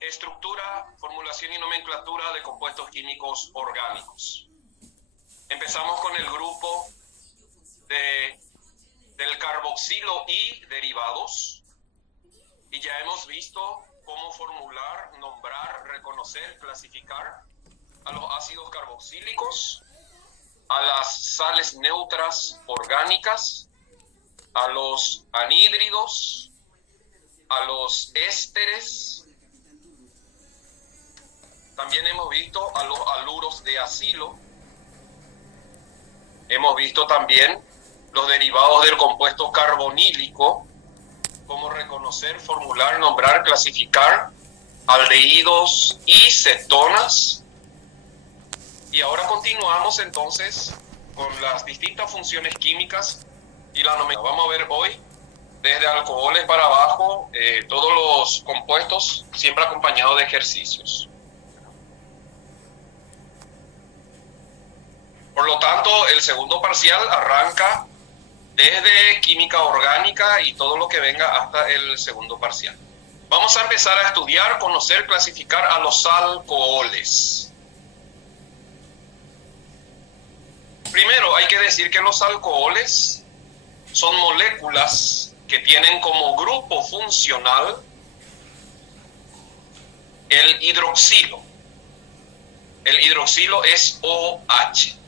Estructura, formulación y nomenclatura de compuestos químicos orgánicos. Empezamos con el grupo del carboxilo y derivados, y ya hemos visto cómo formular, nombrar, reconocer, clasificar a los ácidos carboxílicos, a las sales neutras orgánicas, a los anhídridos, a los ésteres. También hemos visto a los haluros de acilo. Hemos visto también los derivados del compuesto carbonílico, cómo reconocer, formular, nombrar, clasificar aldehídos y cetonas. Y ahora continuamos entonces con las distintas funciones químicas y la nomenclatura. Vamos a ver hoy desde alcoholes para abajo todos los compuestos, siempre acompañados de ejercicios. Por lo tanto, el segundo parcial arranca desde química orgánica y todo lo que venga hasta el segundo parcial. Vamos a empezar a estudiar, conocer, clasificar a los alcoholes. Primero, hay que decir que los alcoholes son moléculas que tienen como grupo funcional el hidroxilo. El hidroxilo es OH.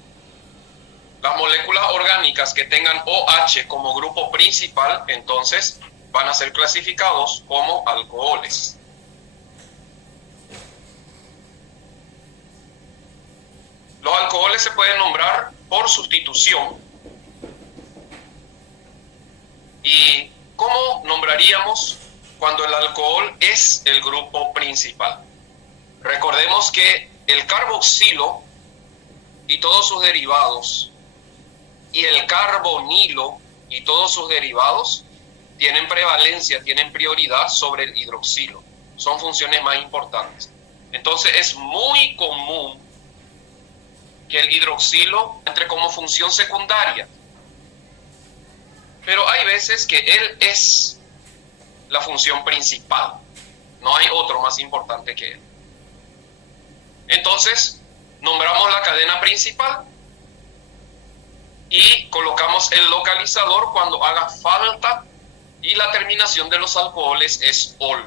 Las moléculas orgánicas que tengan OH como grupo principal, entonces van a ser clasificados como alcoholes. Los alcoholes se pueden nombrar por sustitución. ¿Y cómo nombraríamos cuando el alcohol es el grupo principal? Recordemos que el carboxilo y todos sus derivados y el carbonilo y todos sus derivados tienen prevalencia, tienen prioridad sobre el hidroxilo. Son funciones más importantes. Entonces es muy común que el hidroxilo entre como función secundaria. Pero hay veces que él es la función principal. No hay otro más importante que él. Entonces, nombramos la cadena principal y colocamos el localizador cuando haga falta, y la terminación de los alcoholes es -ol.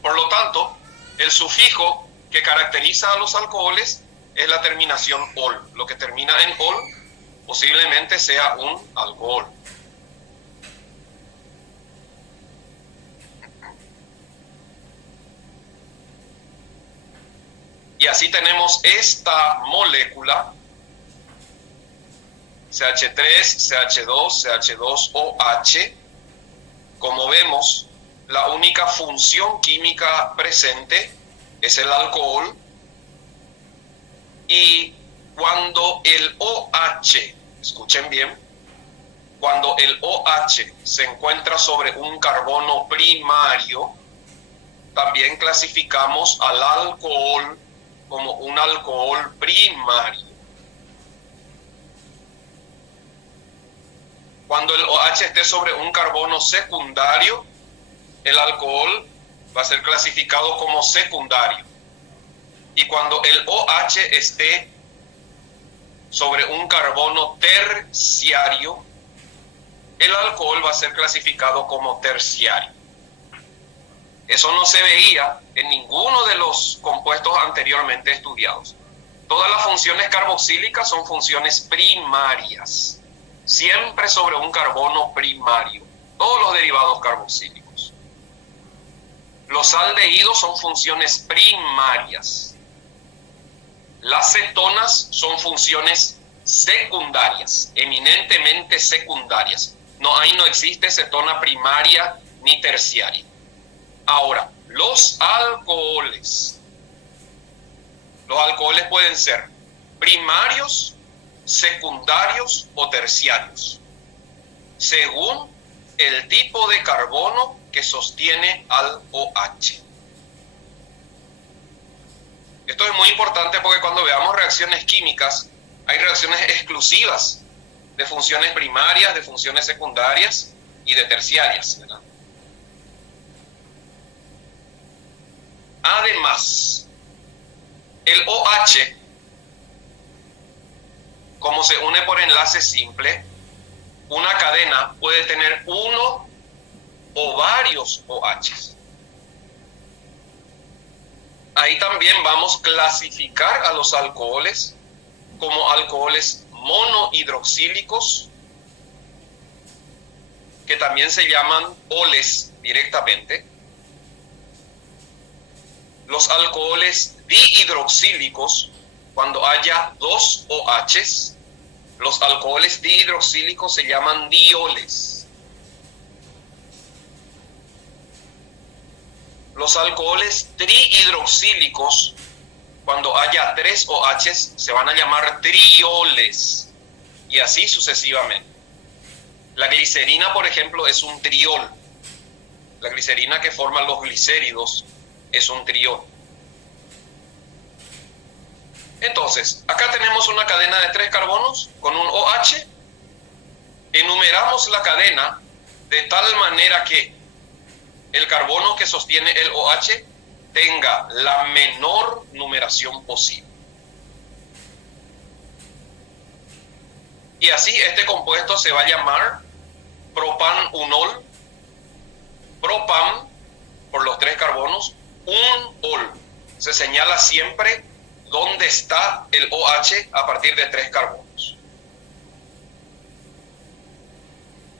Por lo tanto, el sufijo que caracteriza a los alcoholes es la terminación -ol. Lo que termina en -ol posiblemente sea un alcohol. Y así tenemos esta molécula, CH3, CH2, CH2OH. Como vemos, la única función química presente es el alcohol. Y cuando el OH, escuchen bien, cuando el OH se encuentra sobre un carbono primario, también clasificamos al alcohol como un alcohol primario. Cuando el OH esté sobre un carbono secundario, el alcohol va a ser clasificado como secundario. Y cuando el OH esté sobre un carbono terciario, el alcohol va a ser clasificado como terciario. Eso no se veía en ninguno de los compuestos anteriormente estudiados. Todas las funciones carboxílicas son funciones primarias, siempre sobre un carbono primario, todos los derivados carboxílicos. Los aldehídos son funciones primarias. Las cetonas son funciones secundarias, eminentemente secundarias. Ahí no existe cetona primaria ni terciaria. Ahora, los alcoholes pueden ser primarios, secundarios o terciarios, según el tipo de carbono que sostiene al OH. Esto es muy importante porque cuando veamos reacciones químicas, hay reacciones exclusivas de funciones primarias, de funciones secundarias y de terciarias, ¿verdad? Además, el OH, como se une por enlace simple, una cadena puede tener uno o varios OHs. Ahí también vamos a clasificar a los alcoholes como alcoholes monohidroxílicos, que también se llaman oles directamente. Los alcoholes dihidroxílicos, cuando haya dos OHs, los alcoholes dihidroxílicos se llaman dioles. Los alcoholes trihidroxílicos, cuando haya tres OHs, se van a llamar trioles, y así sucesivamente. La glicerina, por ejemplo, es un triol. La glicerina que forman los glicéridos es un triol. Entonces, acá tenemos una cadena de 3 carbonos con un OH. Enumeramos la cadena de tal manera que el carbono que sostiene el OH tenga la menor numeración posible. Y así este compuesto se va a llamar propan-unol. Propan, por los 3 carbonos, un ol. Se señala siempre dónde está el OH a partir de 3 carbonos.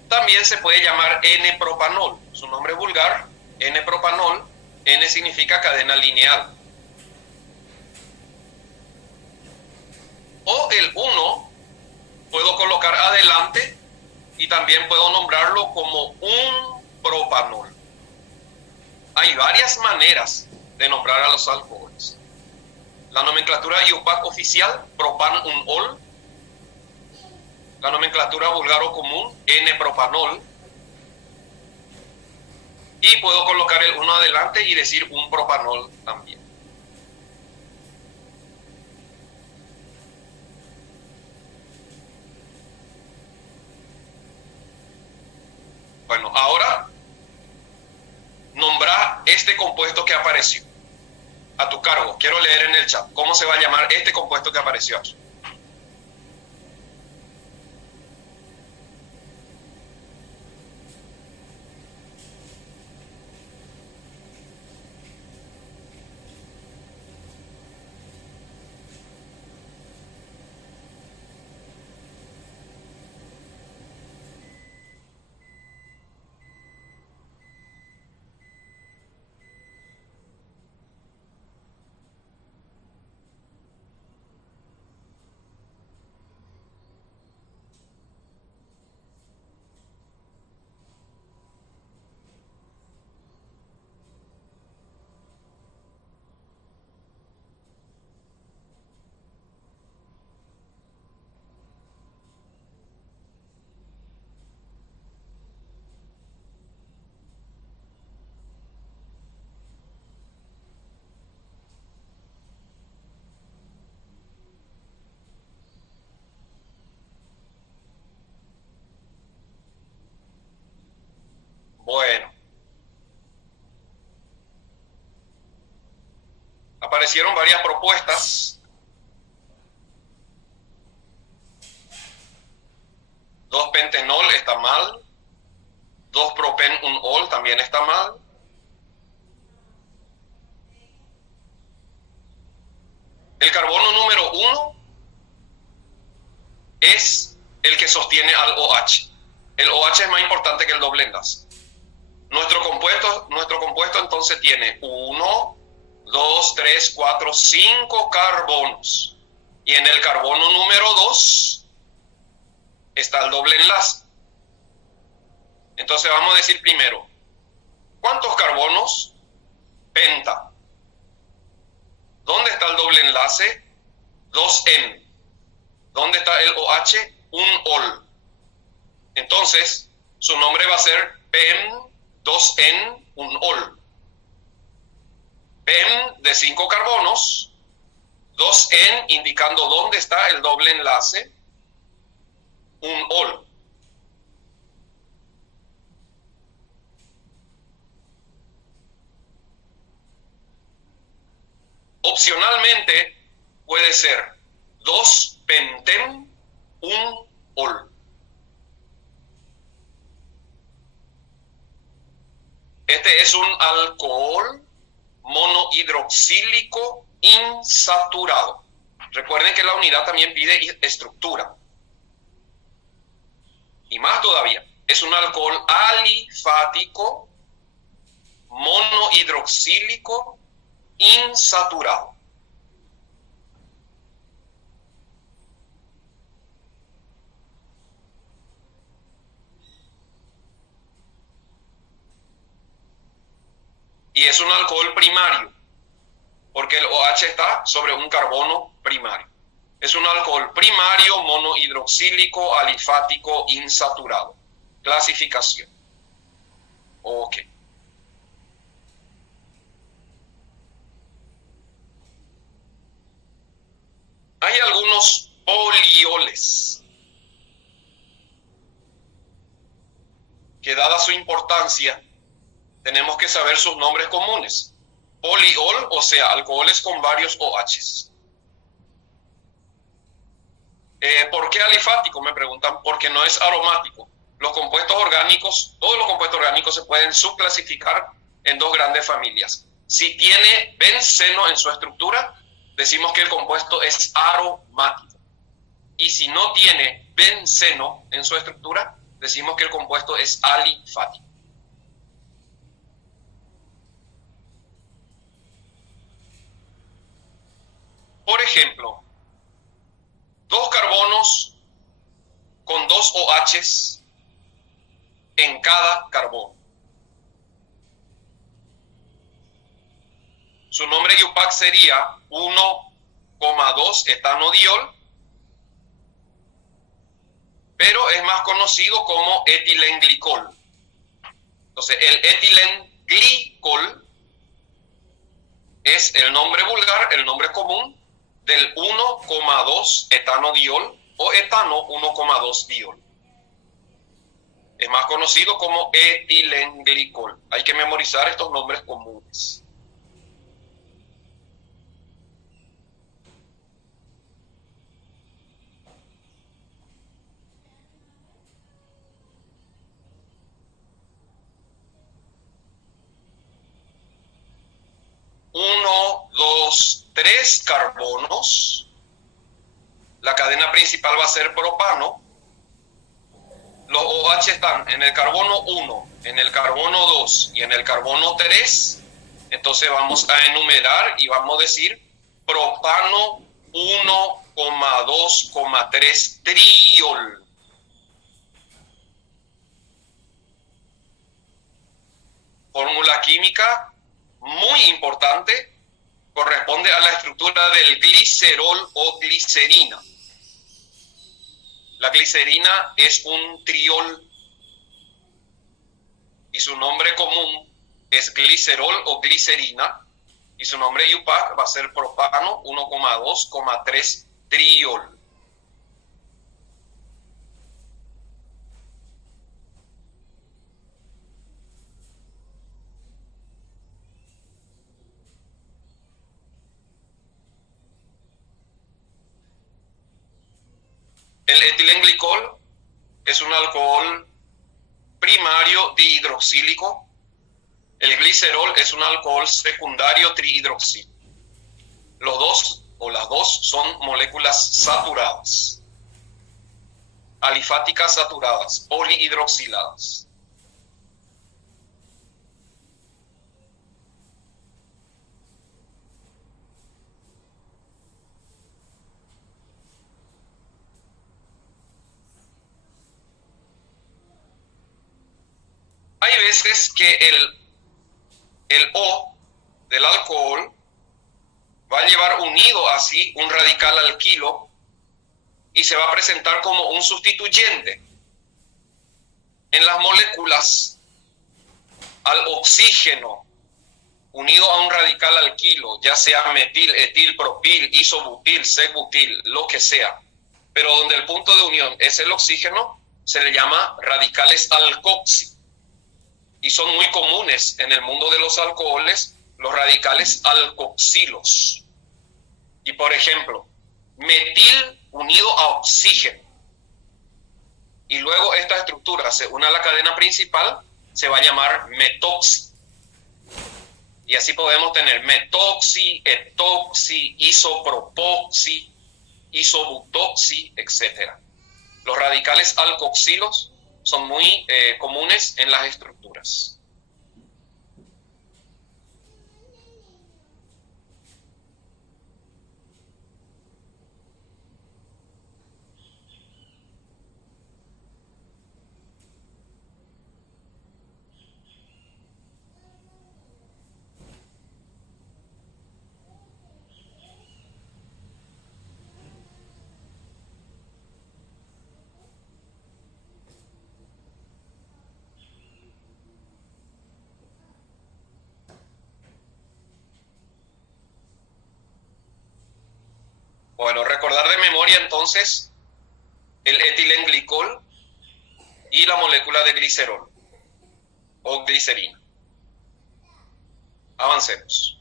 También se puede llamar N-propanol. Su nombre vulgar, N-propanol. N significa cadena lineal. O el 1 puedo colocar adelante y también puedo nombrarlo como un propanol. Hay varias maneras de nombrar a los alcoholes. La nomenclatura IUPAC oficial, propan-un-ol. La nomenclatura vulgar o común, N-propanol. Y puedo colocar el 1 adelante y decir un propanol también. Bueno, ahora nombra este compuesto que apareció a tu cargo. Quiero leer en el chat cómo se va a llamar este compuesto que apareció aquí. Bueno, aparecieron varias propuestas. 2-pentenol está mal. 2-propen-un-ol también está mal. El carbono número 1 es el que sostiene al OH. El OH es más importante que el doble enlace. Nuestro compuesto entonces tiene 1, 2, 3, 4, 5 carbonos. Y en el carbono número 2 está el doble enlace. Entonces vamos a decir primero, ¿cuántos carbonos? Penta. ¿Dónde está el doble enlace? 2N. ¿Dónde está el OH? Un ol. Entonces, su nombre va a ser PEM 2N, un ol. PEM de 5 carbonos, 2N indicando dónde está el doble enlace, un ol. Opcionalmente puede ser 2 penten, un ol. Este es un alcohol monohidroxílico insaturado. Recuerden que la unidad también pide estructura. Y más todavía, es un alcohol alifático monohidroxílico insaturado. Y es un alcohol primario, porque el OH está sobre un carbono primario. Es un alcohol primario monohidroxílico alifático insaturado. Clasificación. Ok. Hay algunos polioles que, dada su importancia, tenemos que saber sus nombres comunes. Poliol, o sea, alcoholes con varios OHs. ¿Por qué alifático? Me preguntan. Porque no es aromático. Los compuestos orgánicos, todos los compuestos orgánicos se pueden subclasificar en dos grandes familias. Si tiene benceno en su estructura, decimos que el compuesto es aromático. Y si no tiene benceno en su estructura, decimos que el compuesto es alifático. Por ejemplo, 2 carbonos con 2 OHs en cada carbono. Su nombre IUPAC sería 1,2 etanodiol, pero es más conocido como etilenglicol. Entonces, el etilenglicol es el nombre vulgar, el nombre común del 1,2 etanodiol o etano 1,2 diol. Es más conocido como etilenglicol. Hay que memorizar estos nombres comunes. Uno, dos, 3 carbonos. La cadena principal va a ser propano. Los OH están en el carbono 1, en el carbono 2 y en el carbono 3. Entonces vamos a enumerar y vamos a decir propano 1,2,3 triol. Fórmula química muy importante, corresponde a la estructura del glicerol o glicerina. La glicerina es un triol y su nombre común es glicerol o glicerina, y su nombre IUPAC va a ser propano 1,2,3 triol. El etilenglicol es un alcohol primario dihidroxílico. El glicerol es un alcohol secundario trihidroxílico. Los dos o las dos son moléculas saturadas, alifáticas saturadas, polihidroxiladas. Hay veces que el O del alcohol va a llevar unido así un radical alquilo y se va a presentar como un sustituyente. En las moléculas, al oxígeno unido a un radical alquilo, ya sea metil, etil, propil, isobutil, secbutil, lo que sea, pero donde el punto de unión es el oxígeno, se le llama radicales alcoxi. Y son muy comunes en el mundo de los alcoholes los radicales alcoxilos. Y por ejemplo, metil unido a oxígeno. Y luego esta estructura se une a la cadena principal, se va a llamar metoxi. Y así podemos tener metoxi, etoxi, isopropoxi, isobutoxi, etc. Los radicales alcoxilos son muy comunes en las estructuras. Bueno, recordar de memoria entonces el etilenglicol y la molécula de glicerol o glicerina. Avancemos.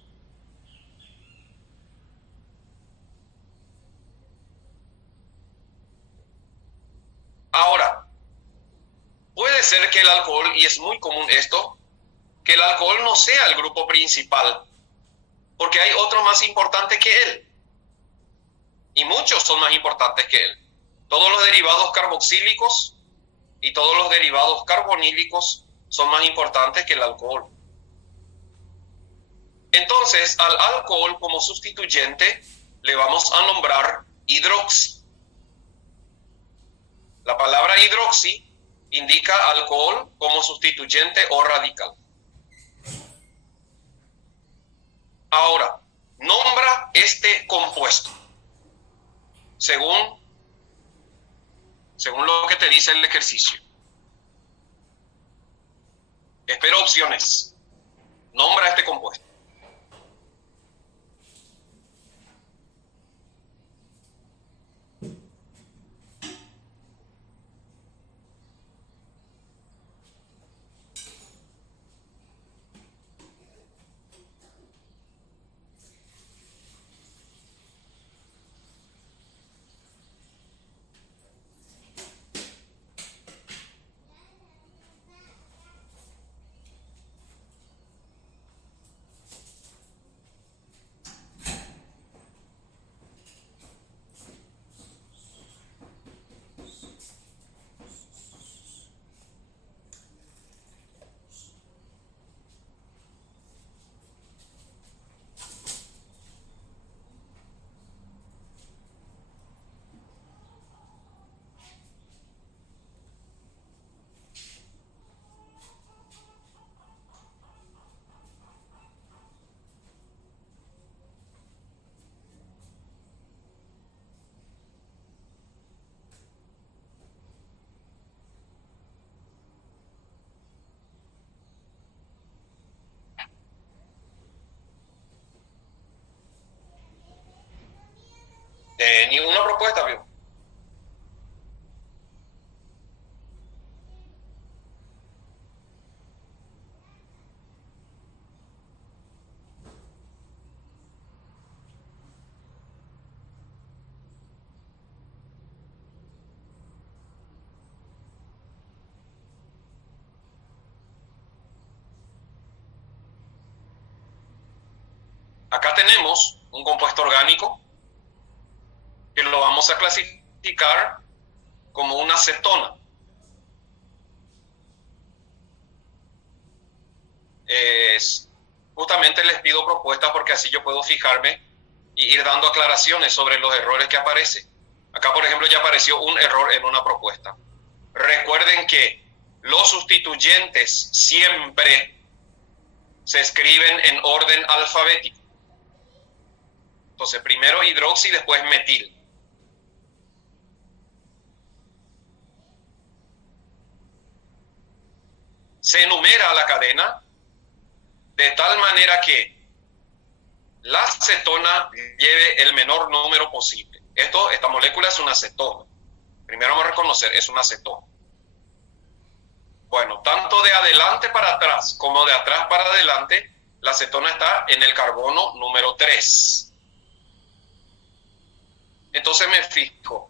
Ahora, puede ser que el alcohol, y es muy común esto, que el alcohol no sea el grupo principal, porque hay otro más importante que él. Y muchos son más importantes que él. Todos los derivados carboxílicos y todos los derivados carbonílicos son más importantes que el alcohol. Entonces, al alcohol como sustituyente le vamos a nombrar hidroxi. La palabra hidroxi indica alcohol como sustituyente o radical. Ahora, nombra este compuesto según lo que te dice el ejercicio. Espero opciones. Nombra este compuesto. Ninguna propuesta, vio. Acá tenemos un compuesto orgánico que lo vamos a clasificar como una cetona. Justamente les pido propuestas porque así yo puedo fijarme y ir dando aclaraciones sobre los errores que aparecen. Acá, por ejemplo, ya apareció un error en una propuesta. Recuerden que los sustituyentes siempre se escriben en orden alfabético. Entonces, primero hidroxi, después metil. Se enumera la cadena de tal manera que la cetona lleve el menor número posible. Esta molécula es una acetona. Primero vamos a reconocer, es una acetona. Bueno, tanto de adelante para atrás como de atrás para adelante, la acetona está en el carbono número 3. Entonces me fijo,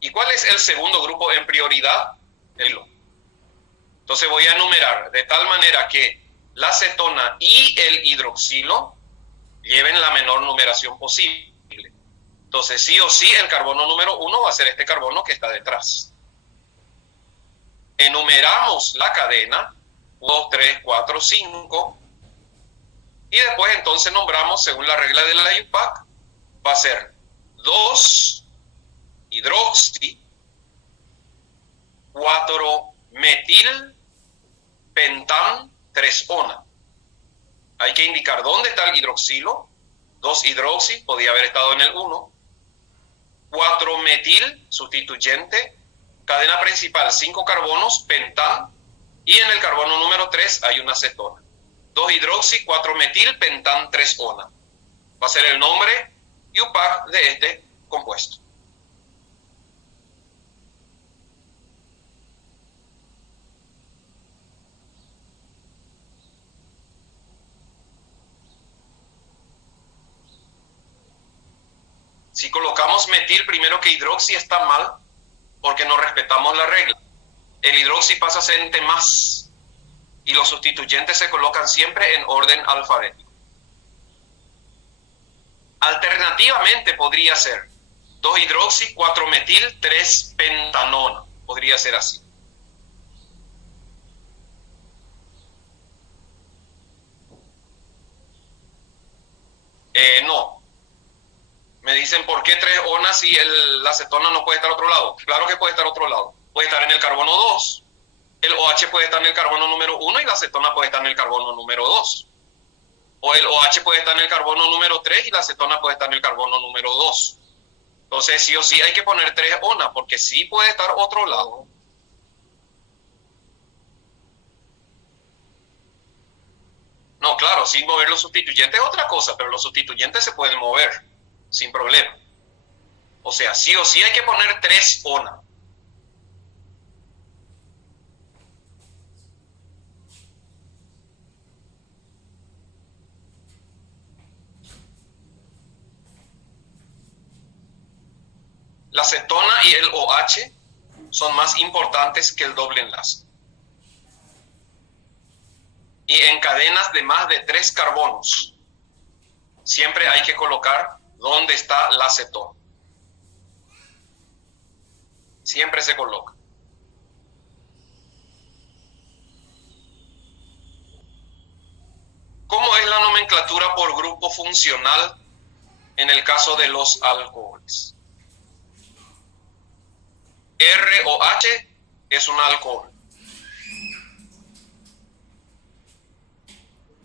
¿y cuál es el segundo grupo en prioridad? El hilo. Entonces voy a enumerar de tal manera que la acetona y el hidroxilo lleven la menor numeración posible. Entonces sí o sí el carbono número 1 va a ser este carbono que está detrás. Enumeramos la cadena, 2, 3, 4, 5, y después entonces nombramos según la regla de la IUPAC, va a ser 2 hidroxi, 4 metil, pentan, 3 ona. Hay que indicar dónde está el hidroxilo, 2 hidroxi, podía haber estado en el 1, 4 metil, sustituyente, cadena principal 5 carbonos, pentan, y en el carbono número 3 hay una acetona. 2 hidroxi, 4 metil, pentan, 3 ona. Va a ser el nombre IUPAC de este compuesto. Si colocamos metil primero que hidroxi está mal, porque no respetamos la regla. El hidroxi pasa a ser ente más, y los sustituyentes se colocan siempre en orden alfabético. Alternativamente podría ser 2 hidroxi, 4 metil, 3 pentanona. Podría ser así. No. Me dicen, ¿por qué 3 onas si la acetona no puede estar a otro lado? Claro que puede estar a otro lado. Puede estar en el carbono 2. El OH puede estar en el carbono número 1 y la acetona puede estar en el carbono número 2. O el OH puede estar en el carbono número 3 y la acetona puede estar en el carbono número 2. Entonces, sí o sí hay que poner 3 onas, porque sí puede estar otro lado. No, claro, sin mover los sustituyentes es otra cosa, pero los sustituyentes se pueden mover sin problema. O sea, sí o sí hay que poner 3 onas. La acetona y el OH son más importantes que el doble enlace. Y en cadenas de más de 3 carbonos, siempre hay que colocar dónde está la acetona. Siempre se coloca. ¿Cómo es la nomenclatura por grupo funcional en el caso de los alcoholes? ROH es un alcohol.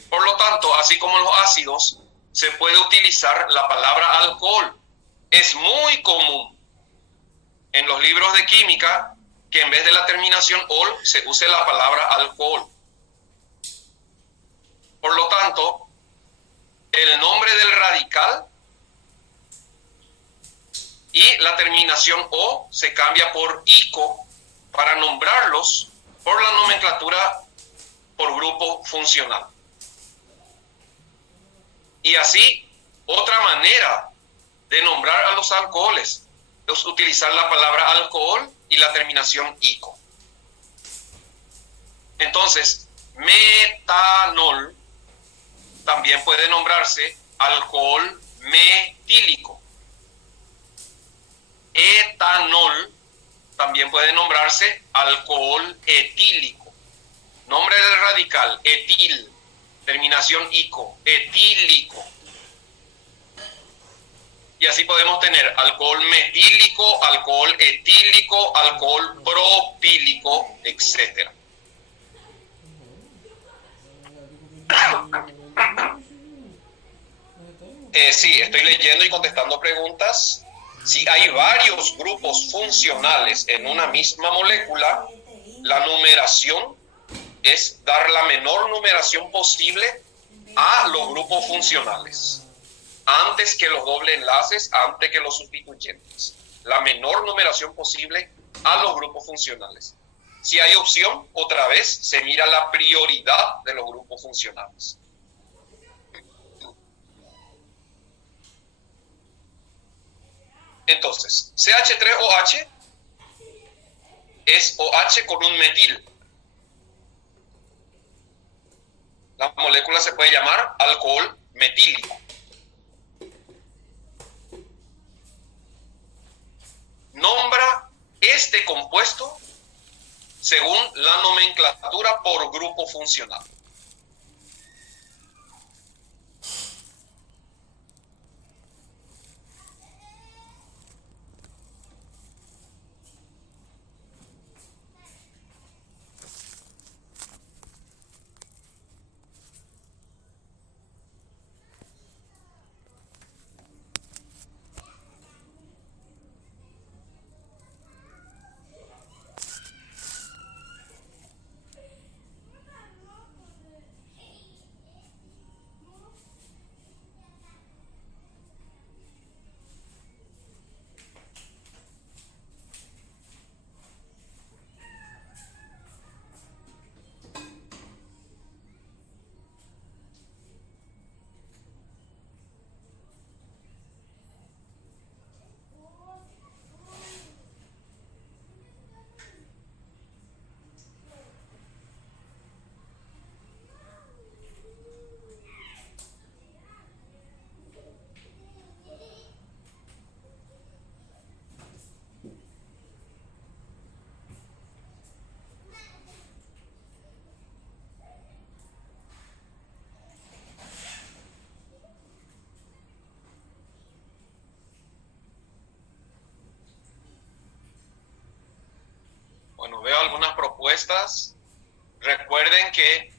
Por lo tanto, así como los ácidos, se puede utilizar la palabra alcohol. Es muy común en los libros de química que en vez de la terminación ol se use la palabra alcohol. Por lo tanto, el nombre del radical y la terminación o se cambia por ico para nombrarlos por la nomenclatura por grupo funcional. Y así, otra manera de nombrar a los alcoholes es utilizar la palabra alcohol y la terminación ico. Entonces, metanol también puede nombrarse alcohol metílico. Etanol también puede nombrarse alcohol etílico. Nombre del radical, etil. Terminación ico, etílico. Y así podemos tener alcohol metílico, alcohol etílico, alcohol propílico, etc. Sí, estoy leyendo y contestando preguntas. Si hay varios grupos funcionales en una misma molécula, la numeración es dar la menor numeración posible a los grupos funcionales. antes que los doble enlaces, antes que los sustituyentes. La menor numeración posible a los grupos funcionales. Si hay opción, otra vez se mira la prioridad de los grupos funcionales. Entonces, CH3OH es OH con un metil. La molécula se puede llamar alcohol metílico. Nombra este compuesto según la nomenclatura por grupo funcional. Bueno, veo algunas propuestas. Recuerden que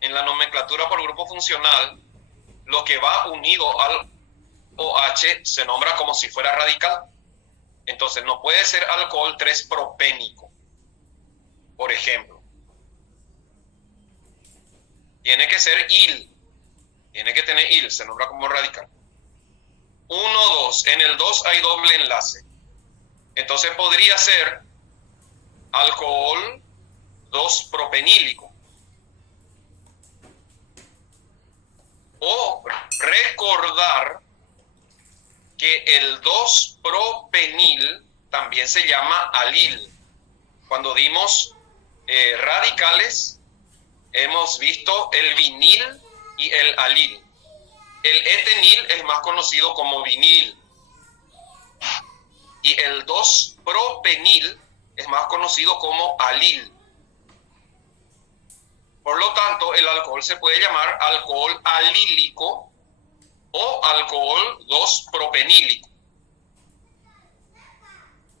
en la nomenclatura por grupo funcional, lo que va unido al OH se nombra como si fuera radical. Entonces, no puede ser alcohol 3-propénico, por ejemplo. Tiene que ser il. Tiene que tener il, se nombra como radical. 1,2. En el 2 hay doble enlace. Entonces podría ser alcohol 2-propenílico. O recordar que el 2-propenil también se llama alil. Cuando dimos radicales, hemos visto el vinil y el alil. El etenil es más conocido como vinil. Y el 2-propenil es más conocido como alil. Por lo tanto, el alcohol se puede llamar alcohol alílico o alcohol 2-propenílico.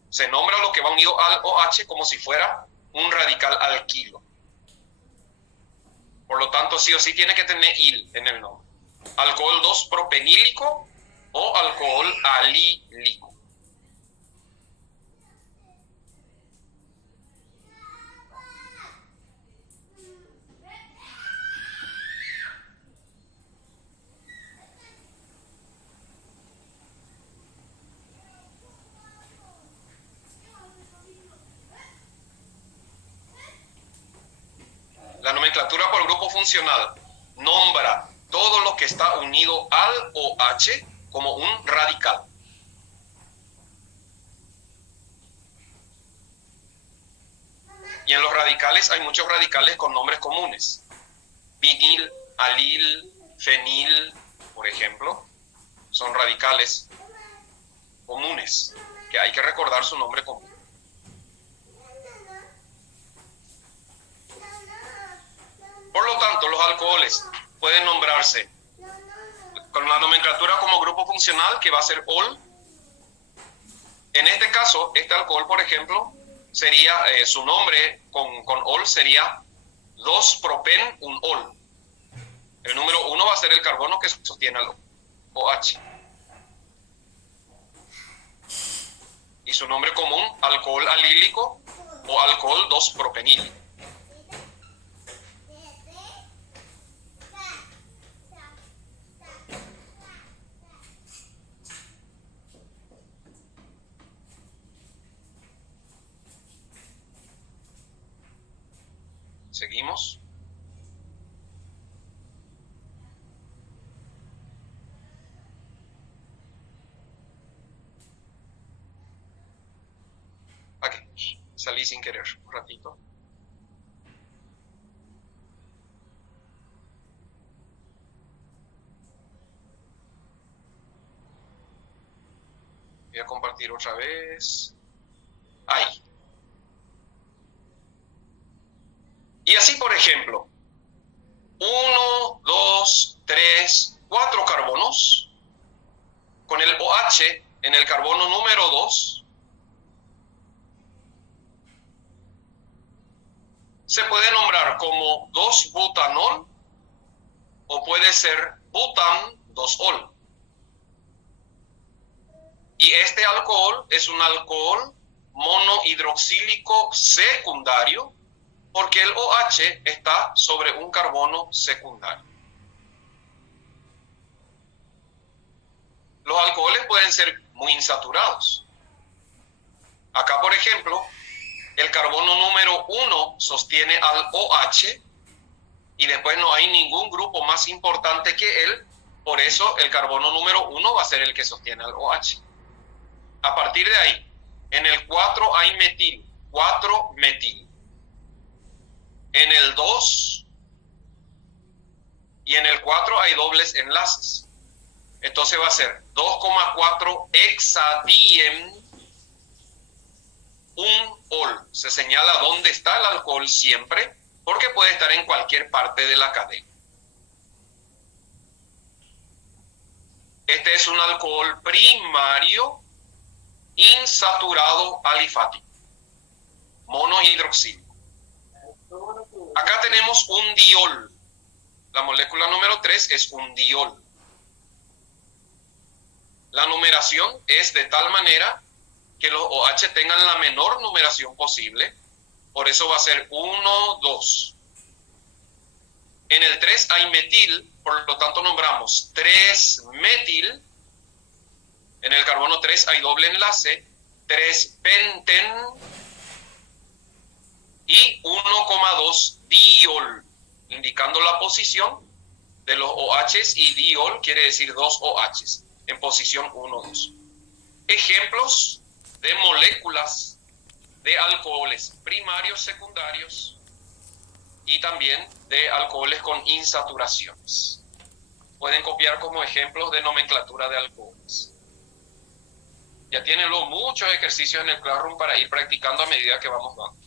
Se nombra lo que va unido al OH como si fuera un radical alquilo. Por lo tanto, sí o sí tiene que tener il en el nombre. Alcohol 2-propenílico o alcohol alílico. La nomenclatura por grupo funcional nombra todo lo que está unido al OH como un radical. Y en los radicales hay muchos radicales con nombres comunes. Vinil, alil, fenil, por ejemplo, son radicales comunes que hay que recordar su nombre común. Por lo tanto, los alcoholes pueden nombrarse con la nomenclatura como grupo funcional, que va a ser ol. En este caso, este alcohol, por ejemplo, sería, su nombre con ol sería 2-propen, un ol. El número 1 va a ser el carbono que sostiene al OH. Y su nombre común, alcohol alílico o alcohol 2-propenílico. Seguimos. Aquí, salí sin querer un ratito. Voy a compartir otra vez. Ahí. Y así, por ejemplo, 1, 2, 3, 4 carbonos con el OH en el carbono número 2 se puede nombrar como 2-butanol o puede ser butan 2-ol. Y este alcohol es un alcohol monohidroxílico secundario porque el OH está sobre un carbono secundario. Los alcoholes pueden ser muy insaturados. Acá, por ejemplo, el carbono número 1 sostiene al OH y después no hay ningún grupo más importante que él. Por eso el carbono número 1 va a ser el que sostiene al OH. A partir de ahí, en el 4 hay metil, 4 metil. En el 2 y en el 4 hay dobles enlaces. Entonces va a ser 2,4 hexadiem un ol. Se señala dónde está el alcohol siempre, porque puede estar en cualquier parte de la cadena. Este es un alcohol primario insaturado alifático, monohidroxilo. Acá tenemos un diol. La molécula número 3 es un diol. La numeración es de tal manera que los OH tengan la menor numeración posible. Por eso va a ser 1, 2. En el 3 hay metil, por lo tanto nombramos 3-metil. En el carbono 3 hay doble enlace, 3-penten y 1,2 diol, indicando la posición de los OHs, y diol quiere decir 2 OHs en posición 1, 2. Ejemplos de moléculas de alcoholes primarios, secundarios y también de alcoholes con insaturaciones. Pueden copiar como ejemplos de nomenclatura de alcoholes. Ya tienen luego muchos ejercicios en el Classroom para ir practicando a medida que vamos dando.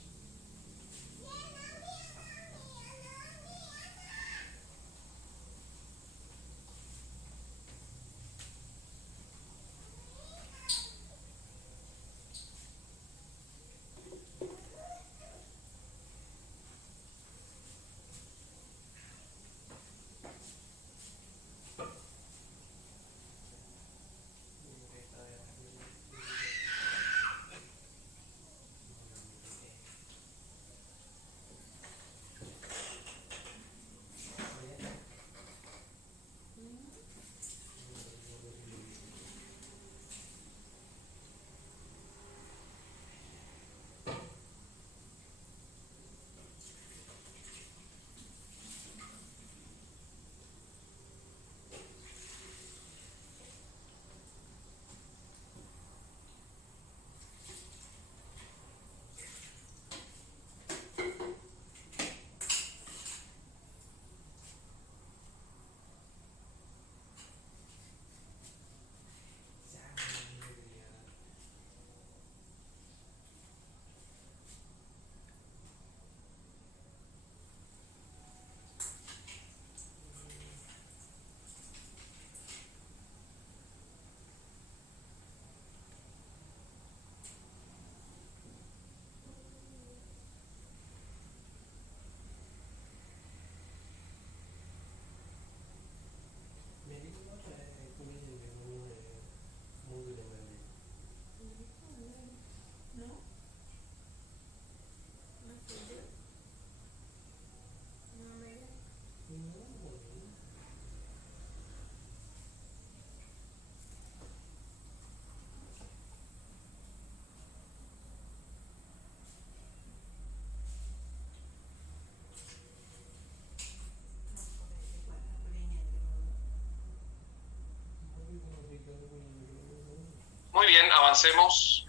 bien, avancemos.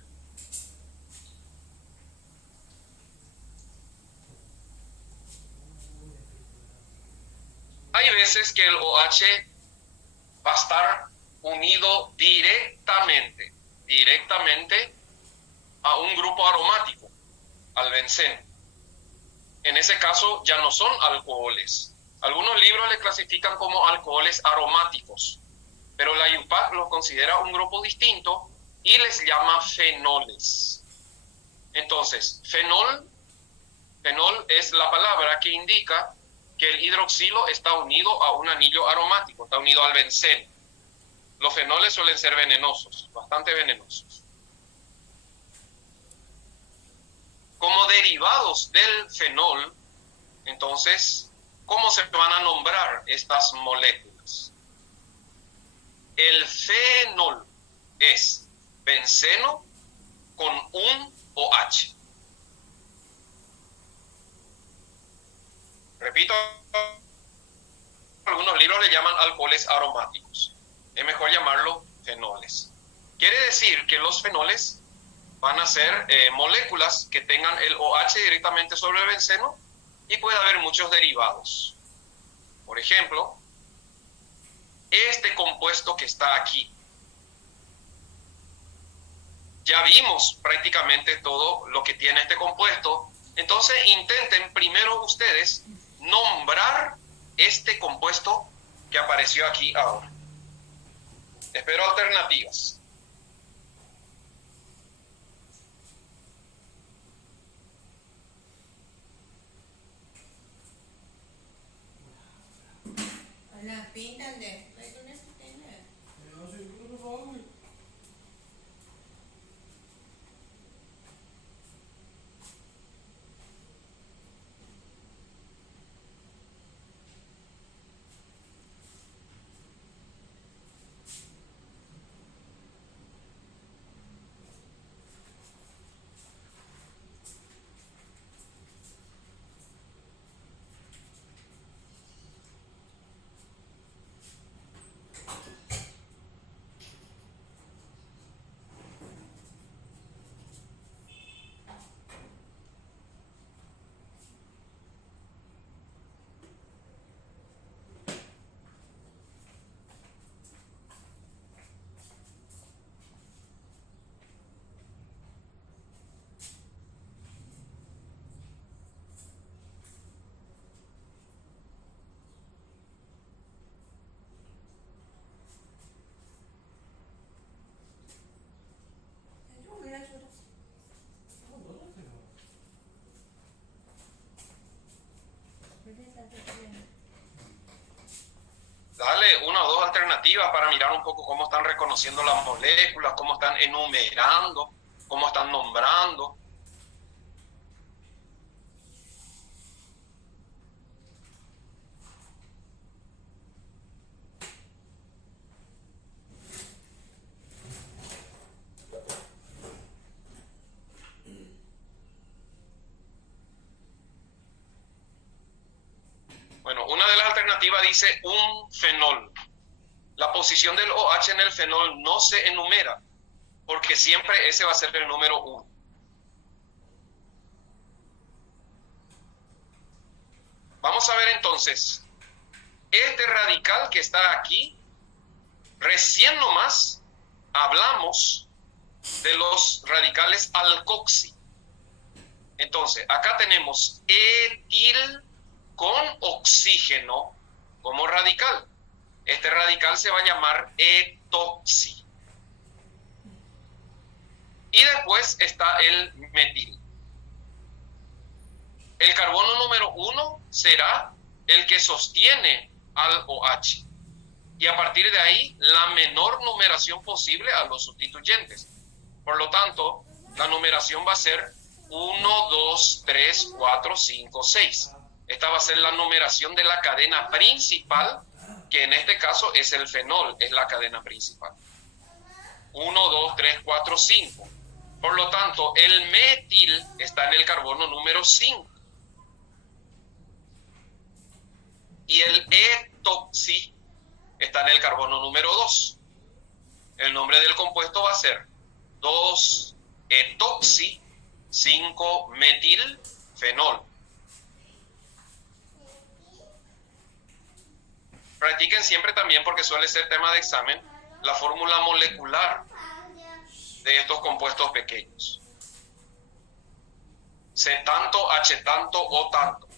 Hay veces que el OH va a estar unido directamente a un grupo aromático, al benceno. En ese caso ya no son alcoholes. Algunos libros le clasifican como alcoholes aromáticos, pero la IUPAC los considera un grupo distinto y les llama fenoles. Entonces, fenol es la palabra que indica que el hidroxilo está unido a un anillo aromático, está unido al benceno. Los fenoles suelen ser venenosos, bastante venenosos. Como derivados del fenol, entonces, ¿cómo se van a nombrar estas moléculas? El fenol es benceno con un OH. Repito, algunos libros le llaman alcoholes aromáticos. Es mejor llamarlo fenoles. Quiere decir que los fenoles van a ser moléculas que tengan el OH directamente sobre el benceno y puede haber muchos derivados. Por ejemplo, este compuesto que está aquí. Ya vimos prácticamente todo lo que tiene este compuesto. Entonces intenten primero ustedes nombrar este compuesto que apareció aquí ahora. Espero alternativas. Hola, píntale. Dale una o dos alternativas para mirar un poco cómo están reconociendo las moléculas, cómo están enumerando, cómo están nombrando. Bueno, una de las alternativas dice un fenol. La posición del OH en el fenol no se enumera, porque siempre ese va a ser el número 1. Vamos a ver entonces, este radical que está aquí, recién nomás hablamos de los radicales alcoxi. Entonces, acá tenemos etil con oxígeno como radical. Este radical se va a llamar etoxi. Y después está el metil. El carbono número 1 será el que sostiene al OH. Y a partir de ahí, la menor numeración posible a los sustituyentes. Por lo tanto, la numeración va a ser 1, 2, 3, 4, 5, 6. Esta va a ser la numeración de la cadena principal, que en este caso es el fenol, es la cadena principal. 1, 2, 3, 4, 5. Por lo tanto, el metil está en el carbono número 5. Y el etoxi está en el carbono número 2. El nombre del compuesto va a ser 2-etoxi-5-metilfenol. Practiquen siempre también, porque suele ser tema de examen, la fórmula molecular de estos compuestos pequeños. C tanto, H tanto, O tanto.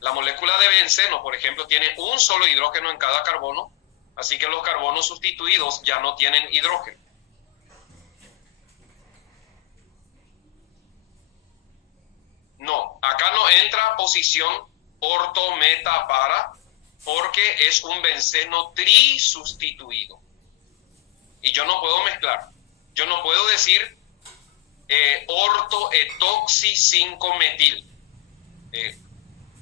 La molécula de benceno, por ejemplo, tiene un solo hidrógeno en cada carbono, así que los carbonos sustituidos ya no tienen hidrógeno. No, acá no entra posición orto, meta, para, porque es un benceno trisustituido. Y yo no puedo mezclar. Yo no puedo decir orto, etoxi, 5-metil.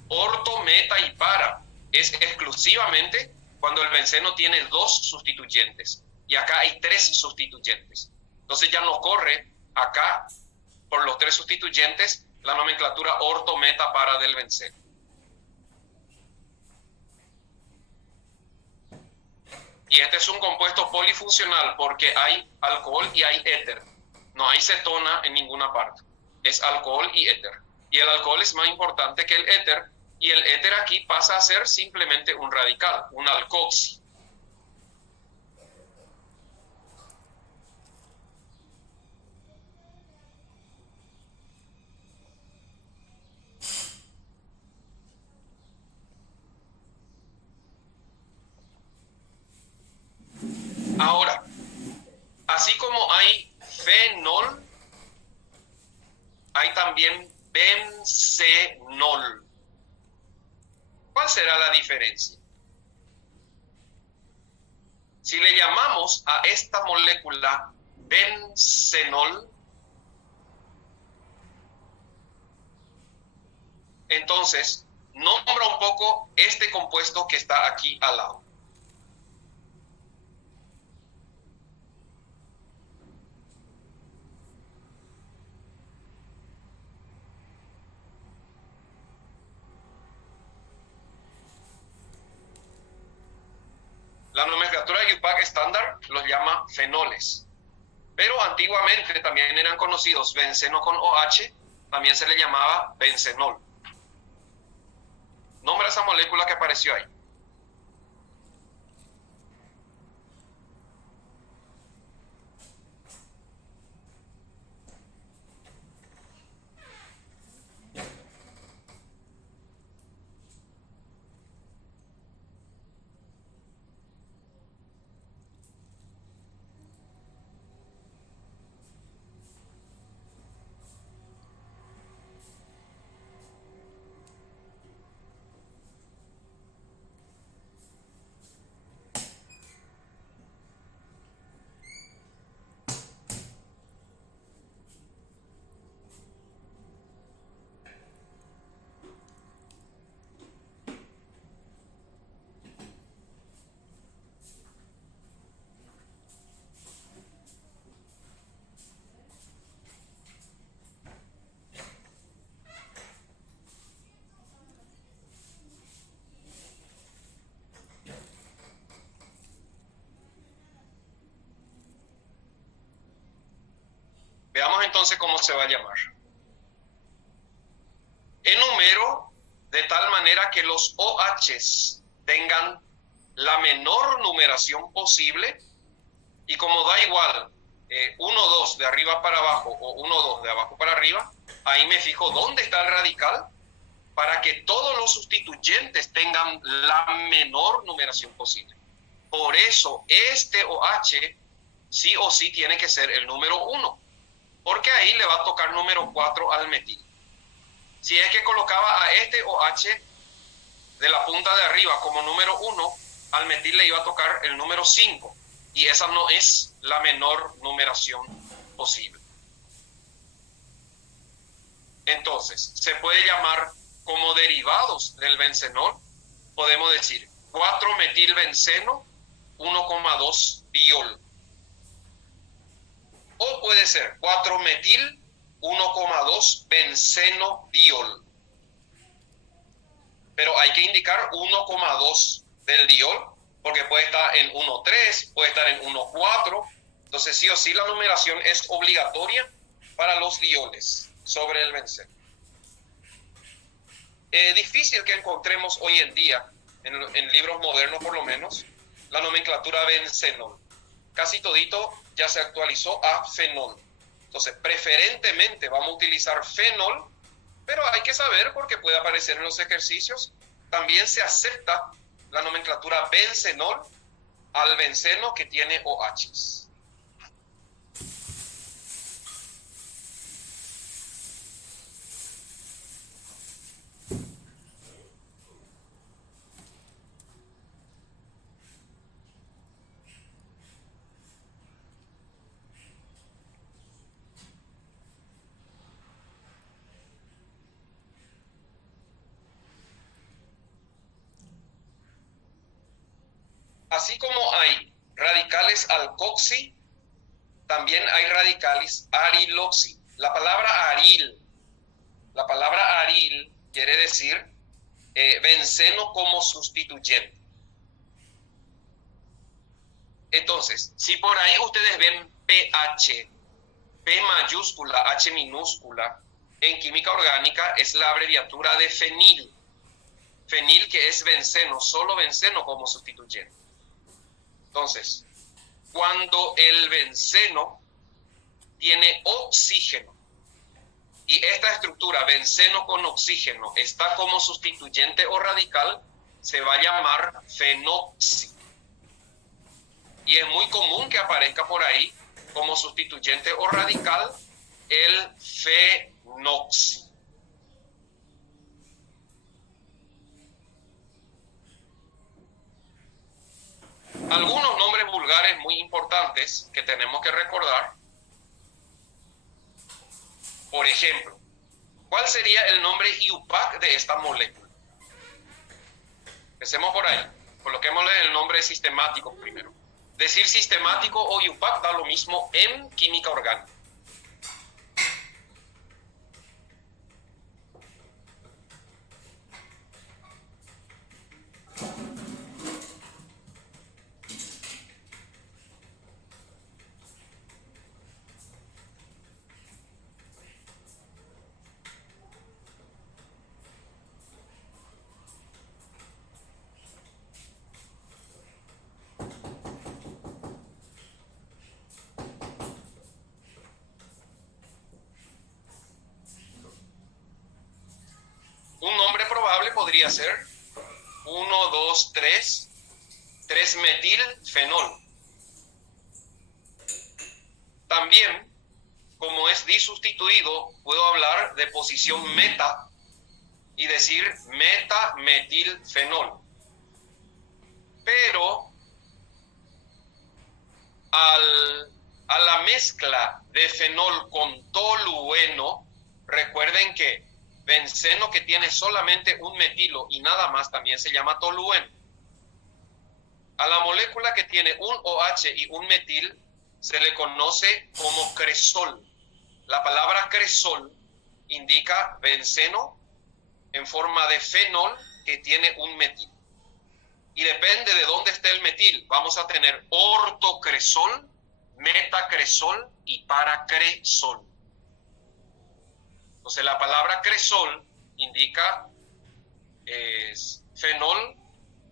Orto, meta y para es exclusivamente cuando el benceno tiene 2 sustituyentes. Y acá hay 3 sustituyentes. Entonces ya no corre acá por los 3 sustituyentes la nomenclatura orto, meta, para del benceno. Y este es un compuesto polifuncional porque hay alcohol y hay éter. No hay cetona en ninguna parte. Es alcohol y éter. Y el alcohol es más importante que el éter. Y el éter aquí pasa a ser simplemente un radical, un alcoxi. Ahora, así como hay fenol, hay también bencenol. ¿Cuál será la diferencia? Si le llamamos a esta molécula bencenol, entonces nombra un poco este compuesto que está aquí al lado. La nomenclatura de IUPAC estándar los llama fenoles, pero antiguamente también eran conocidos benceno con OH, también se le llamaba bencenol. Nombra esa molécula que apareció ahí. Veamos entonces cómo se va a llamar. Enumero de tal manera que los OHs tengan la menor numeración posible, y como da igual 1, 2 de arriba para abajo o 1, 2 de abajo para arriba, ahí me fijo dónde está el radical para que todos los sustituyentes tengan la menor numeración posible. Por eso este OH sí o sí tiene que ser el número 1, porque ahí le va a tocar número 4 al metil. Si es que colocaba a este OH de la punta de arriba como número 1, al metil le iba a tocar el número 5, y esa no es la menor numeración posible. Entonces, se puede llamar como derivados del bencenol, podemos decir 4-metilbenceno, 1,2 diol. O puede ser 4-metil, 1,2 benceno diol. Pero hay que indicar 1,2 del diol, porque puede estar en 1,3, puede estar en 1,4, Entonces, sí o sí, la numeración es obligatoria para los dioles sobre el benceno. Difícil que encontremos hoy en día, en libros modernos por lo menos, la nomenclatura bencenol. Casi todito ya se actualizó a fenol. Entonces, preferentemente vamos a utilizar fenol, pero hay que saber porque puede aparecer en los ejercicios. También se acepta la nomenclatura bencenol al benceno que tiene OHs. Así como hay radicales alcoxi, también hay radicales ariloxi. La palabra aril quiere decir benceno como sustituyente. Entonces, si por ahí ustedes ven pH, P mayúscula, H minúscula, en química orgánica es la abreviatura de fenil. Fenil que es benceno, solo benceno como sustituyente. Entonces, cuando el benceno tiene oxígeno y esta estructura, benceno con oxígeno, está como sustituyente o radical, se va a llamar fenoxi. Y es muy común que aparezca por ahí como sustituyente o radical el fenoxi. Algunos nombres vulgares muy importantes que tenemos que recordar. Por ejemplo, ¿cuál sería el nombre IUPAC de esta molécula? Empecemos por ahí. Coloquémosle el nombre sistemático primero. Decir sistemático o IUPAC da lo mismo en química orgánica. Un nombre probable podría ser 3-metilfenol. También, como es disustituido, puedo hablar de posición meta y decir meta-metilfenol. Pero a la mezcla de fenol con tolueno, recuerden que benceno que tiene solamente un metilo y nada más también se llama tolueno. A la molécula que tiene un OH y un metil se le conoce como cresol. La palabra cresol indica benceno en forma de fenol que tiene un metil. Y depende de dónde esté el metil, vamos a tener ortocresol, metacresol y paracresol. Entonces la palabra cresol indica fenol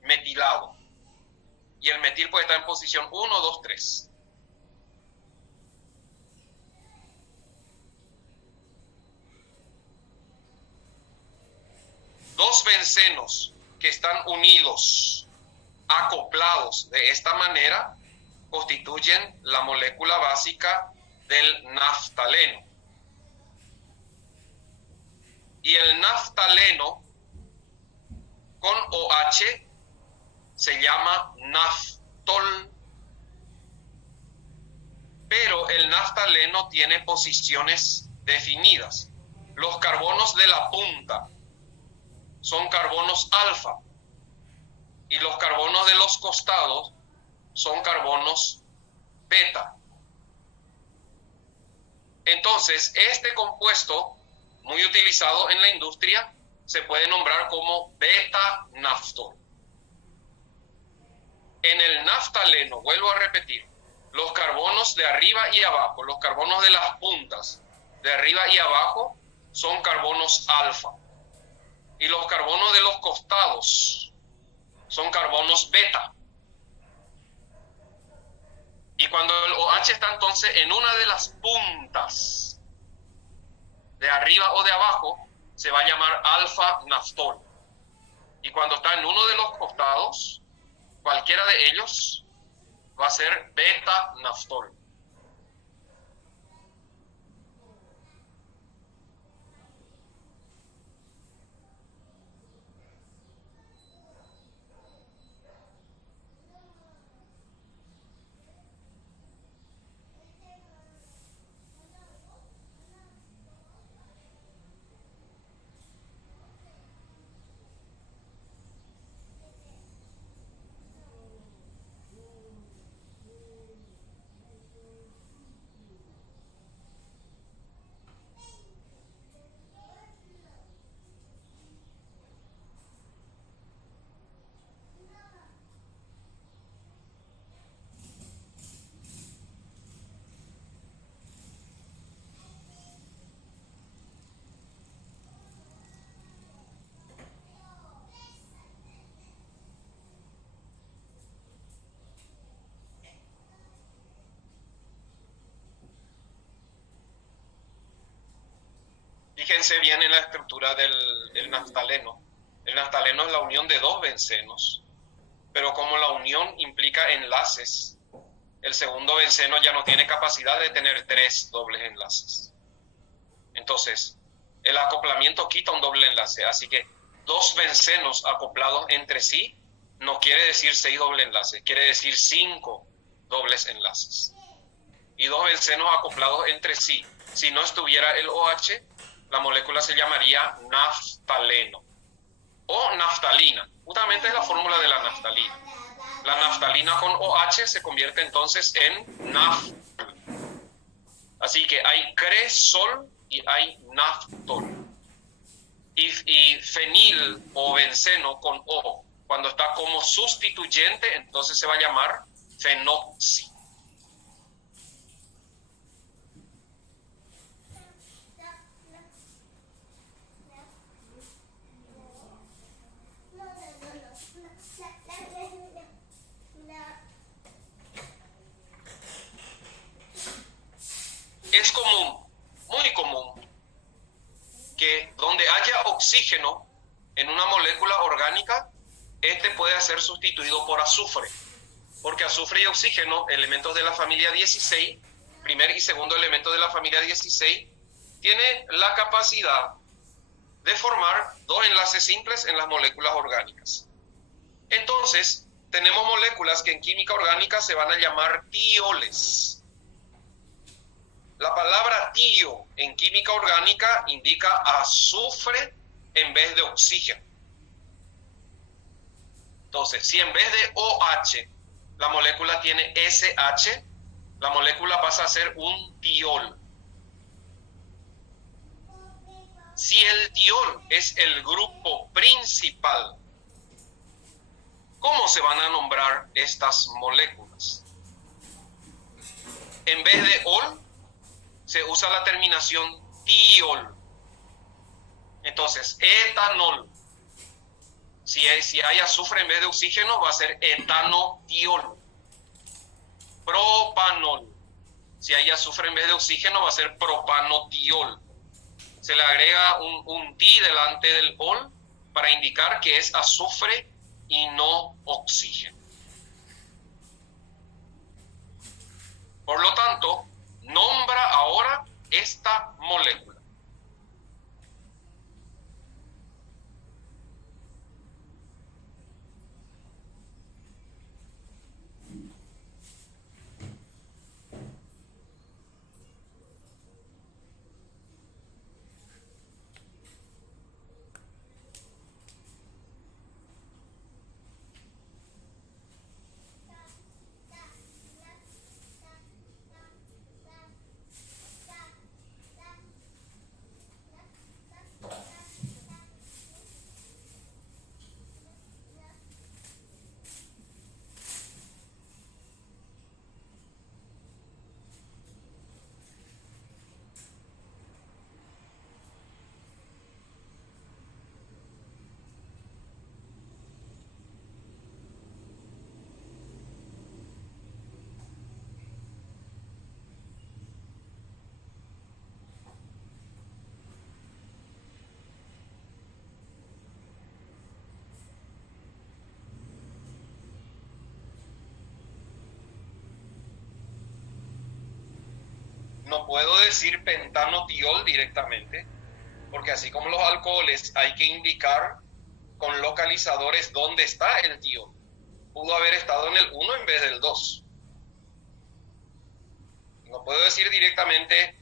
metilado. Y el metil puede estar en posición 1, 2, 3. Dos bencenos que están unidos, acoplados de esta manera, constituyen la molécula básica del naftaleno. Y el naftaleno con OH se llama naftol. Pero el naftaleno tiene posiciones definidas. Los carbonos de la punta son carbonos alfa y los carbonos de los costados son carbonos beta. Entonces, este compuesto, muy utilizado en la industria, se puede nombrar como beta-naftol. En el naftaleno, vuelvo a repetir, los carbonos de arriba y abajo, los carbonos de las puntas de arriba y abajo son carbonos alfa. Y los carbonos de los costados son carbonos beta. Y cuando el OH está entonces en una de las puntas, de arriba o de abajo, se va a llamar alfa naftol. Y cuando está en uno de los costados, cualquiera de ellos va a ser beta naftol. Fíjense bien en la estructura del naftaleno. El naftaleno es la unión de dos bencenos, pero como la unión implica enlaces, el segundo benceno ya no tiene capacidad de tener 3 dobles enlaces. Entonces, el acoplamiento quita un doble enlace, así que 2 bencenos acoplados entre sí no quiere decir 6 dobles enlaces, quiere decir 5 dobles enlaces. Y 2 bencenos acoplados entre sí, si no estuviera el OH, la molécula se llamaría naftaleno o naftalina. Justamente es la fórmula de la naftalina. La naftalina con OH se convierte entonces en naftol. Así que hay cresol y hay naftol. Y fenil o benceno con O, cuando está como sustituyente, entonces se va a llamar fenoxi. Es común, muy común, que donde haya oxígeno en una molécula orgánica, este puede ser sustituido por azufre, porque azufre y oxígeno, elementos de la familia 16, primer y segundo elemento de la familia 16, tiene la capacidad de formar 2 enlaces simples en las moléculas orgánicas. Entonces, tenemos moléculas que en química orgánica se van a llamar tioles. La palabra tio en química orgánica indica azufre en vez de oxígeno. Entonces, si en vez de OH la molécula tiene SH, la molécula pasa a ser un tiol. Si el tiol es el grupo principal, ¿cómo se van a nombrar estas moléculas? En vez de ol, se usa la terminación tiol. Entonces, etanol. Si hay azufre en vez de oxígeno, va a ser etanotiol. Propanol. Si hay azufre en vez de oxígeno, va a ser propanotiol. Se le agrega un ti delante del ol para indicar que es azufre y no oxígeno. Por lo tanto, nombra ahora esta molécula. No puedo decir pentanotiol directamente, porque así como los alcoholes hay que indicar con localizadores dónde está el tiol. Pudo haber estado en el 1 en vez del 2. No puedo decir directamente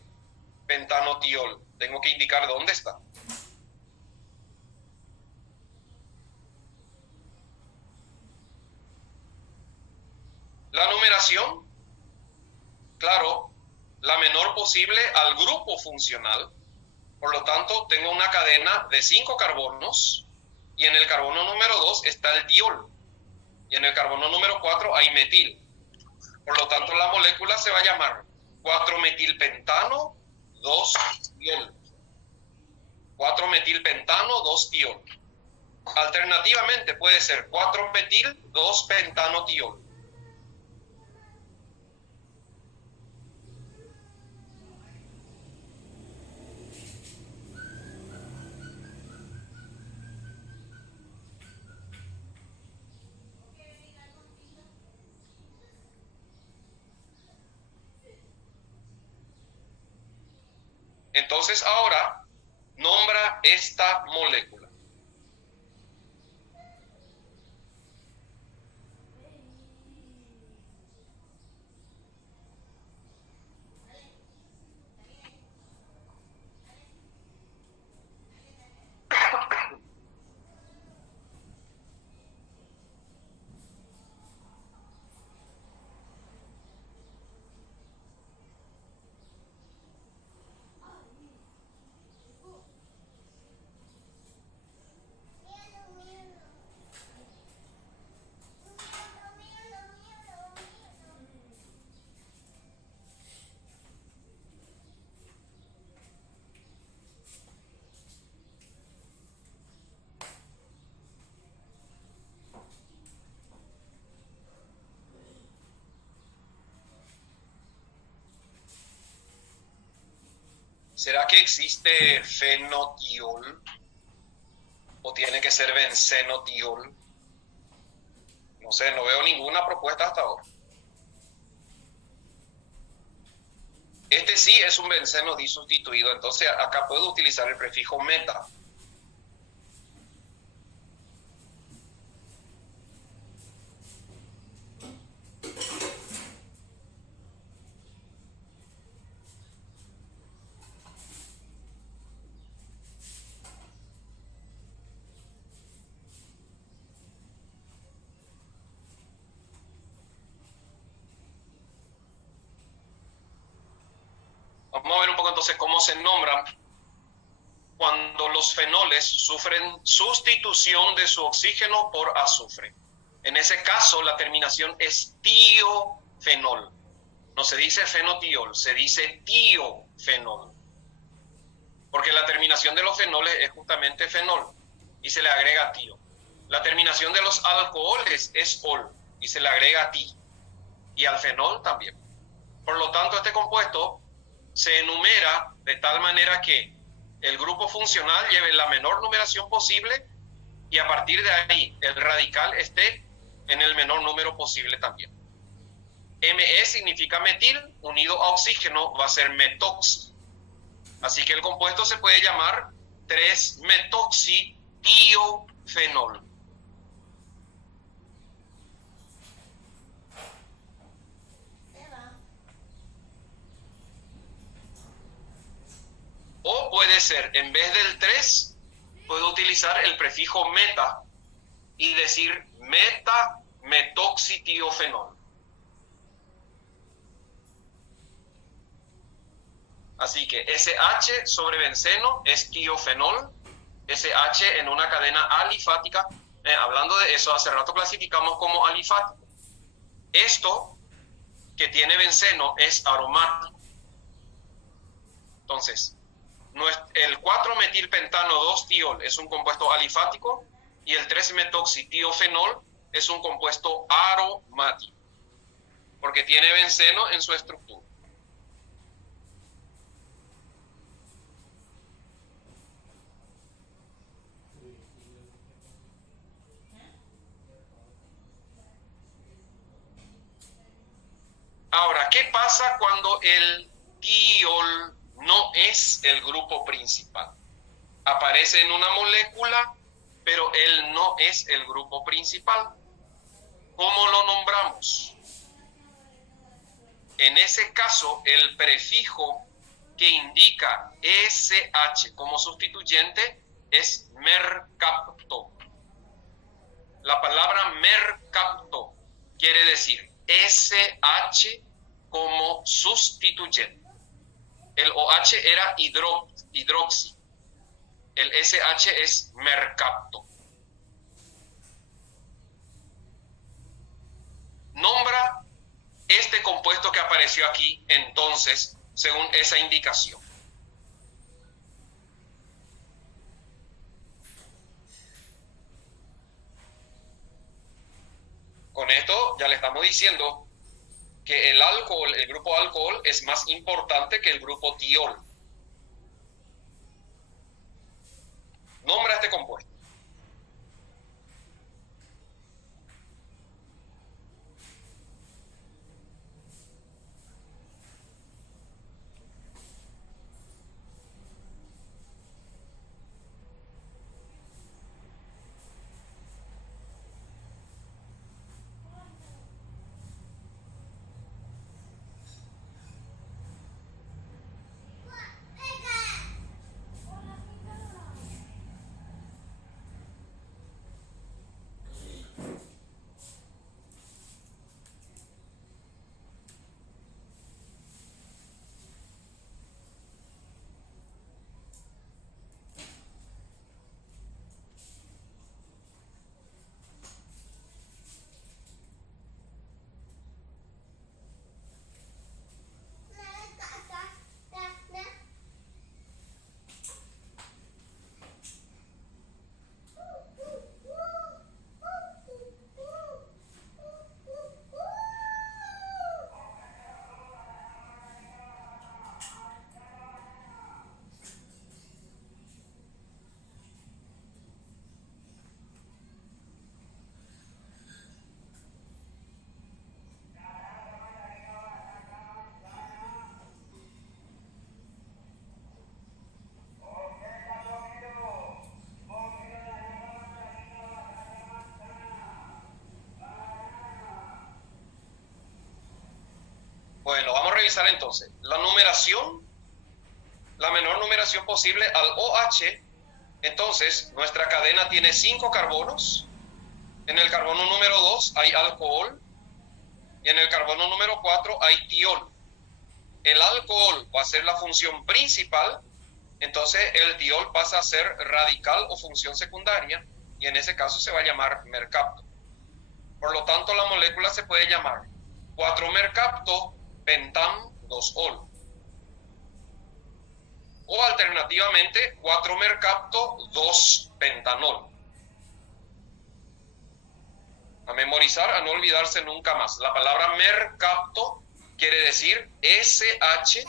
pentanotiol, tengo que indicar dónde está. La numeración, claro, la menor posible al grupo funcional. Por lo tanto, tengo una cadena de 5 carbonos y en el carbono número 2 está el tiol y en el carbono número 4 hay metil. Por lo tanto, la molécula se va a llamar 4-metilpentano 2-tiol. 4-metilpentano 2-tiol. Alternativamente puede ser 4-metil 2-pentanotiol. Entonces ahora nombra esta molécula. ¿Será que existe fenotiol? ¿O tiene que ser bencenotiol? No sé, no veo ninguna propuesta hasta ahora. Este sí es un benceno disustituido, entonces acá puedo utilizar el prefijo meta. Vamos a ver un poco entonces cómo se nombran cuando los fenoles sufren sustitución de su oxígeno por azufre. En ese caso, la terminación es tiofenol. No se dice fenotiol, se dice tiofenol. Porque la terminación de los fenoles es justamente fenol y se le agrega tio. La terminación de los alcoholes es ol y se le agrega ti. Y al fenol también. Por lo tanto, este compuesto se enumera de tal manera que el grupo funcional lleve la menor numeración posible y a partir de ahí el radical esté en el menor número posible también. Me significa metil, unido a oxígeno va a ser metoxi. Así que el compuesto se puede llamar 3-metoxi-tiofenol. O puede ser, en vez del 3, puedo utilizar el prefijo meta y decir meta-metoxitiofenol. Así que SH sobre benceno es tiofenol, SH en una cadena alifática. Hablando de eso, hace rato clasificamos como alifático. Esto que tiene benceno es aromático. Entonces, el 4-metilpentano 2-tiol es un compuesto alifático y el 3-metoxitiofenol es un compuesto aromático, porque tiene benceno en su estructura. Ahora, ¿qué pasa cuando el tiol no es el grupo principal. Aparece en una molécula, pero él no es el grupo principal. ¿Cómo lo nombramos? En ese caso, el prefijo que indica SH como sustituyente es mercapto. La palabra mercapto quiere decir SH como sustituyente. El OH era hidroxi. El SH es mercapto. Nombra este compuesto que apareció aquí, entonces, según esa indicación. Con esto ya le estamos diciendo que el alcohol, el grupo alcohol, es más importante que el grupo tiol. Nombra este compuesto. Bueno, vamos a revisar entonces. La numeración, la menor numeración posible al OH. Entonces, nuestra cadena tiene 5 carbonos. En el carbono número 2 hay alcohol. Y en el carbono número 4 hay tiol. El alcohol va a ser la función principal. Entonces, el tiol pasa a ser radical o función secundaria. Y en ese caso se va a llamar mercapto. Por lo tanto, la molécula se puede llamar 4-mercapto pentam 2-ol. O alternativamente 4-mercapto 2-pentanol. A memorizar, a no olvidarse nunca más. La palabra mercapto quiere decir SH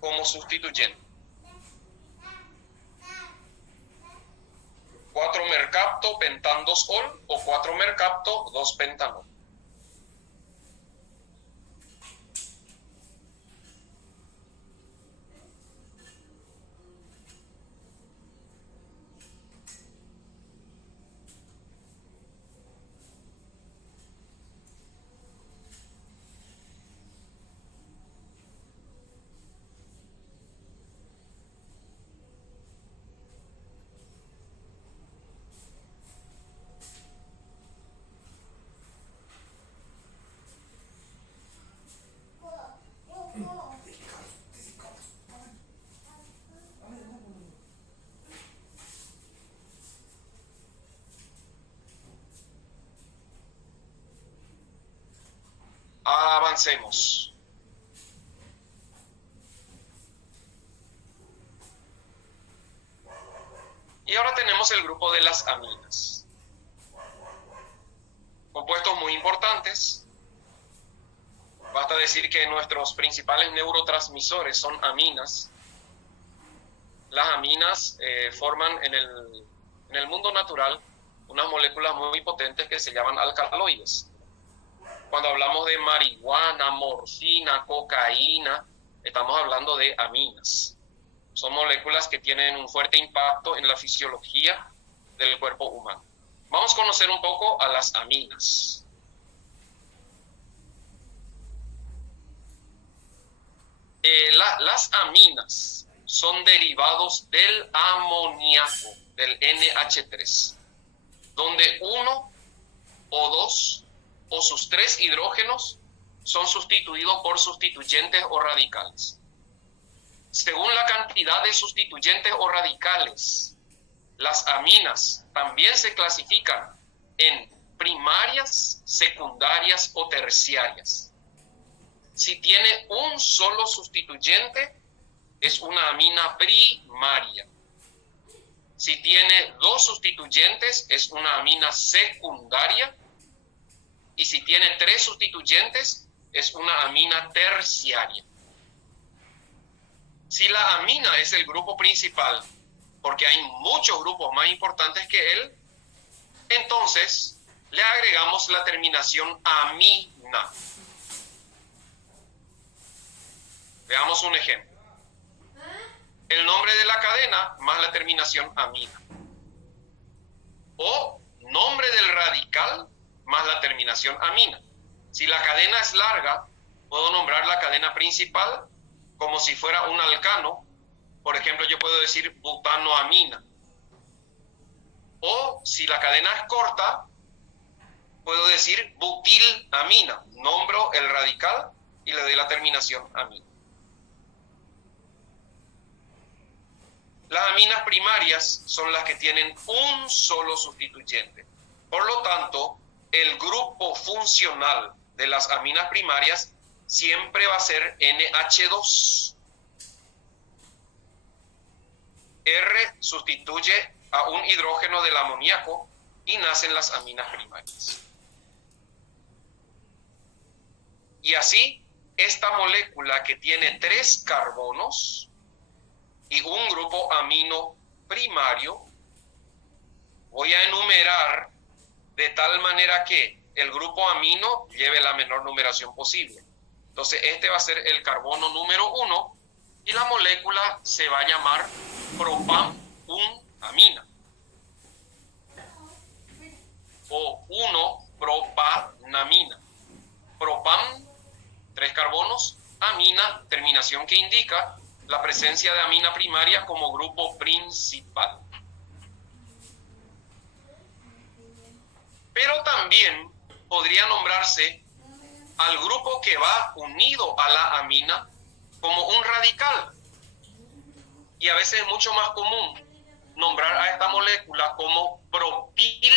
como sustituyente. 4-mercapto pentam 2-ol o 4-mercapto 2-pentanol. Avancemos. Y ahora tenemos el grupo de las aminas. Compuestos muy importantes. Basta decir que nuestros principales neurotransmisores son aminas. Las aminas forman en el mundo natural unas moléculas muy potentes que se llaman alcaloides. Cuando hablamos de marihuana, morfina, cocaína, Estamos hablando de aminas. Son moléculas que tienen un fuerte impacto en la fisiología del cuerpo humano. Vamos a conocer un poco a las aminas. Las aminas son derivados del amoníaco, del NH3, donde uno o dos o sus tres hidrógenos son sustituidos por sustituyentes o radicales. Según la cantidad de sustituyentes o radicales, las aminas también se clasifican en primarias, secundarias o terciarias. Si tiene un solo sustituyente, es una amina primaria. Si tiene dos sustituyentes, es una amina secundaria. Y si tiene tres sustituyentes, es una amina terciaria. Si la amina es el grupo principal, porque hay muchos grupos más importantes que él, entonces le agregamos la terminación amina. Veamos un ejemplo. El nombre de la cadena más la terminación amina. O nombre del radical más la terminación amina. Si la cadena es larga, puedo nombrar la cadena principal como si fuera un alcano. Por ejemplo, yo puedo decir butanoamina. O si la cadena es corta, puedo decir butilamina. Nombro el radical y le doy la terminación amina. Las aminas primarias son las que tienen un solo sustituyente. Por lo tanto, el grupo funcional de las aminas primarias siempre va a ser NH2. R sustituye a un hidrógeno del amoníaco y nacen las aminas primarias. Y así, esta molécula que tiene 3 carbonos y un grupo amino primario, voy a enumerar de tal manera que el grupo amino lleve la menor numeración posible. Entonces, este va a ser el carbono número 1 y la molécula se va a llamar propanamina o 1-propanamina. Propan, 3 carbonos, amina, terminación que indica la presencia de amina primaria como grupo principal. Pero también podría nombrarse al grupo que va unido a la amina como un radical. Y a veces es mucho más común nombrar a esta molécula como propilamina.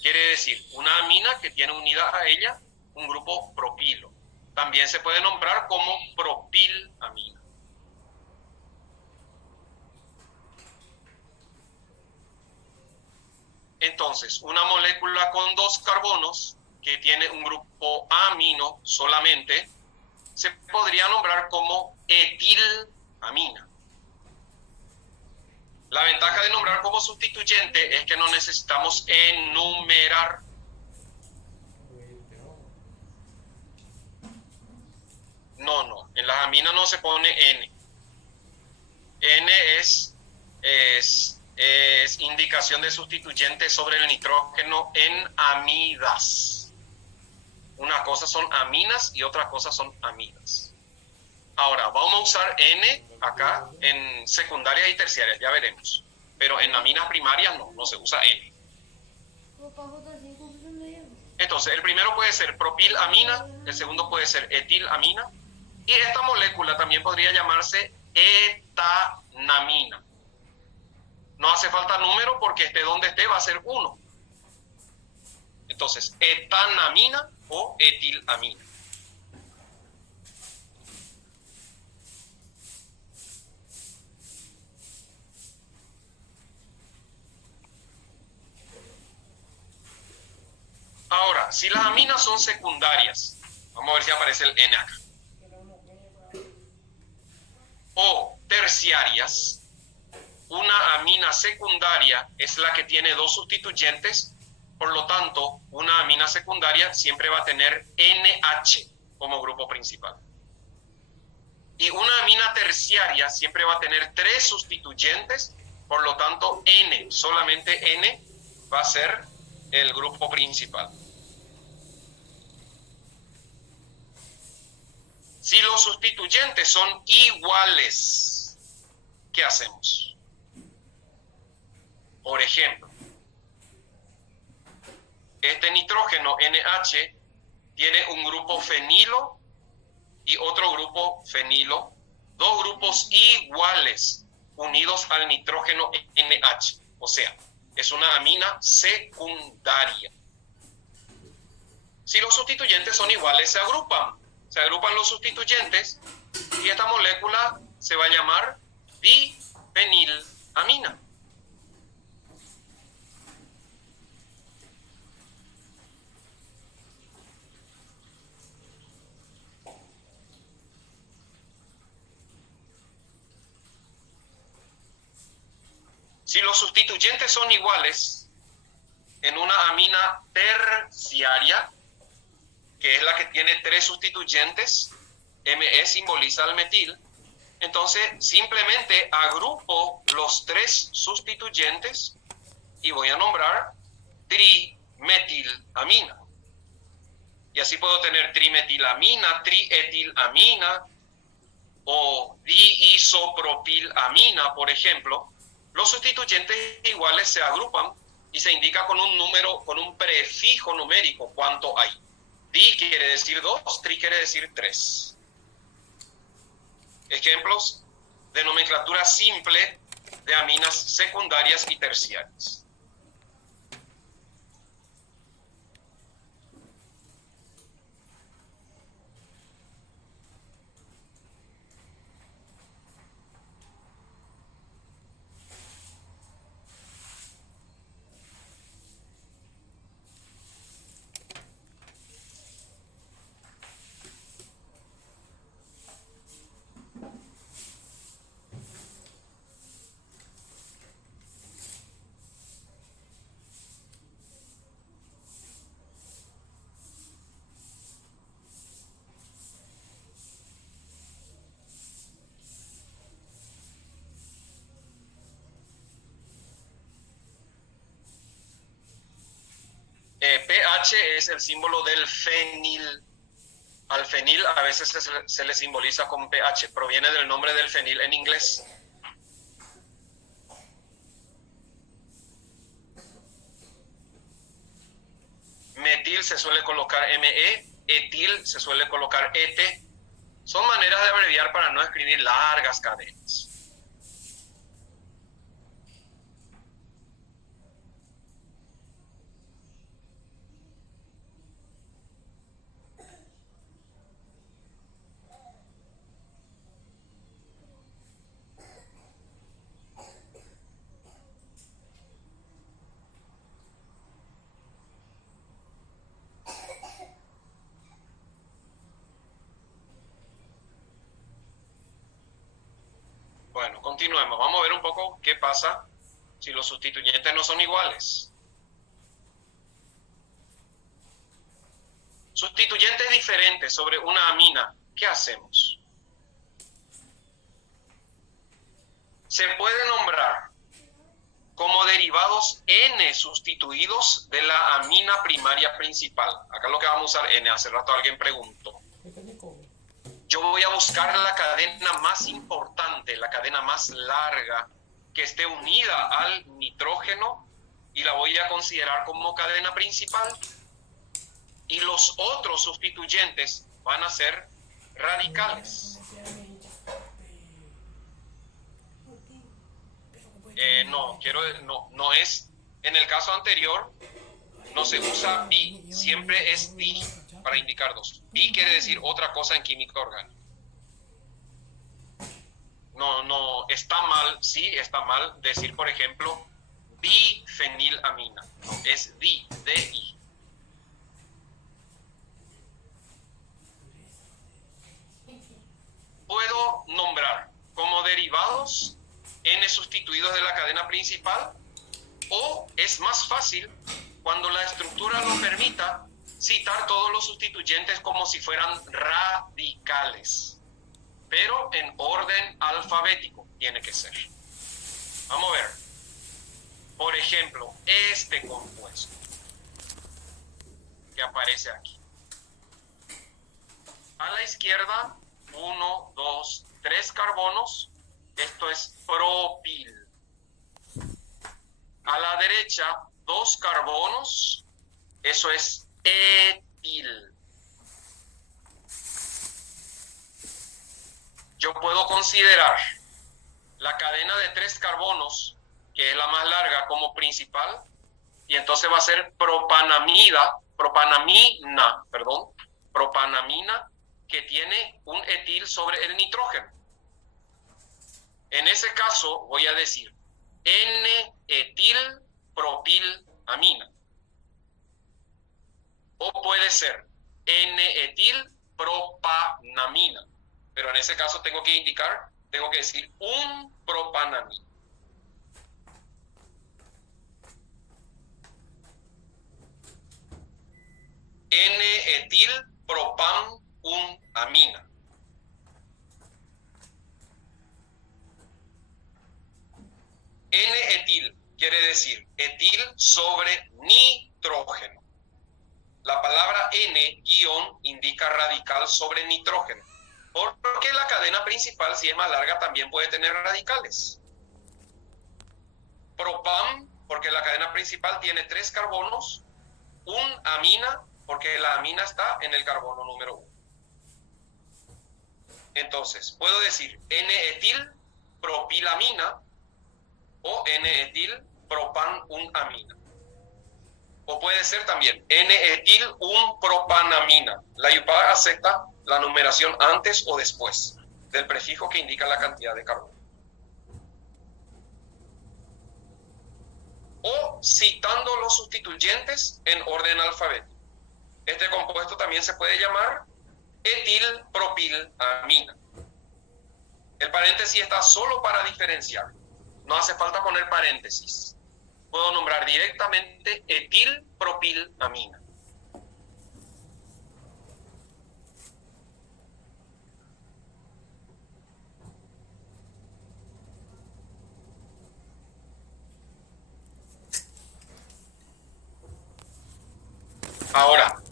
Quiere decir, una amina que tiene unida a ella un grupo propilo. También se puede nombrar como propilamina. Entonces, una molécula con 2 carbonos que tiene un grupo amino solamente, se podría nombrar como etilamina. La ventaja de nombrar como sustituyente es que no necesitamos enumerar. No, en las aminas no se pone N. N es indicación de sustituyente sobre el nitrógeno en amidas. Una cosa son aminas y otra cosa son amidas. Ahora, vamos a usar N acá en secundarias y terciarias, ya veremos. Pero en aminas primarias no se usa N. Entonces, el primero puede ser propilamina, el segundo puede ser etilamina. Y esta molécula también podría llamarse etanamina. No hace falta número porque esté donde esté va a ser 1. Entonces, etanamina o etilamina. Ahora, si las aminas son secundarias, vamos a ver si aparece el N acá, o terciarias, una amina secundaria es la que tiene 2 sustituyentes, por lo tanto, una amina secundaria siempre va a tener NH como grupo principal. Y una amina terciaria siempre va a tener 3 sustituyentes, por lo tanto N, solamente N va a ser el grupo principal. Si los sustituyentes son iguales, ¿qué hacemos? Por ejemplo, este nitrógeno NH tiene un grupo fenilo y otro grupo fenilo, 2 grupos iguales unidos al nitrógeno NH, o sea, es una amina secundaria. Si los sustituyentes son iguales, se agrupan los sustituyentes y esta molécula se va a llamar difenilamina. Si los sustituyentes son iguales en una amina terciaria, que es la que tiene 3 sustituyentes, Me simboliza al metil, entonces simplemente agrupo los 3 sustituyentes y voy a nombrar trimetilamina. Y así puedo tener trimetilamina, trietilamina o diisopropilamina, por ejemplo. Los sustituyentes iguales se agrupan y se indica con un número, con un prefijo numérico cuánto hay. Di quiere decir 2, tri quiere decir 3. Ejemplos de nomenclatura simple de aminas secundarias y terciarias. pH es el símbolo del fenil. Al fenil a veces se le simboliza con pH, proviene del nombre del fenil en inglés. Metil se suele colocar Me, etil se suele colocar Et. Son maneras de abreviar para no escribir largas cadenas. Bueno, continuemos. Vamos a ver un poco qué pasa si los sustituyentes no son iguales. Sustituyentes diferentes sobre una amina, ¿qué hacemos? Se puede nombrar como derivados N sustituidos de la amina primaria principal. Acá lo que vamos a usar N, hace rato alguien preguntó. Yo voy a buscar la cadena más importante, la cadena más larga, que esté unida al nitrógeno y la voy a considerar como cadena principal. Y los otros sustituyentes van a ser radicales. No es, en el caso anterior, no se usa bi, siempre es di para indicar 2. Bi quiere decir otra cosa en química orgánica. No, está mal, sí, está mal decir, por ejemplo, bifenilamina. No, es di, di. Puedo nombrar como derivados N sustituidos de la cadena principal, o es más fácil, cuando la estructura lo permita, citar todos los sustituyentes como si fueran radicales. pero en orden alfabético tiene que ser. Vamos a ver. Por ejemplo, este compuesto que aparece aquí. A la izquierda, 1, 2, 3 carbonos. Esto es propil. A la derecha, 2 carbonos. Eso es etil. Yo puedo considerar la cadena de 3 carbonos, que es la más larga, como principal, y entonces va a ser propanamina, que tiene un etil sobre el nitrógeno. En ese caso voy a decir N-etilpropilamina. O puede ser N-etilpropanamina. Pero en ese caso tengo que decir un propanamina. N-etilpropanamina. N-etil quiere decir etil sobre nitrógeno. La palabra N- indica radical sobre nitrógeno. Porque la cadena principal, si es más larga, también puede tener radicales. Propan, porque la cadena principal tiene 3 carbonos. Un amina, porque la amina está en el carbono número 1. Entonces, puedo decir N-etilpropilamina o N-etilpropanamina. O puede ser también N-etil-1-propanamina. La IUPAC acepta la numeración antes o después del prefijo que indica la cantidad de carbono. O citando los sustituyentes en orden alfabético. Este compuesto también se puede llamar etilpropilamina. El paréntesis está solo para diferenciar. No hace falta poner paréntesis. Puedo nombrar directamente etilpropilamina. Ahora,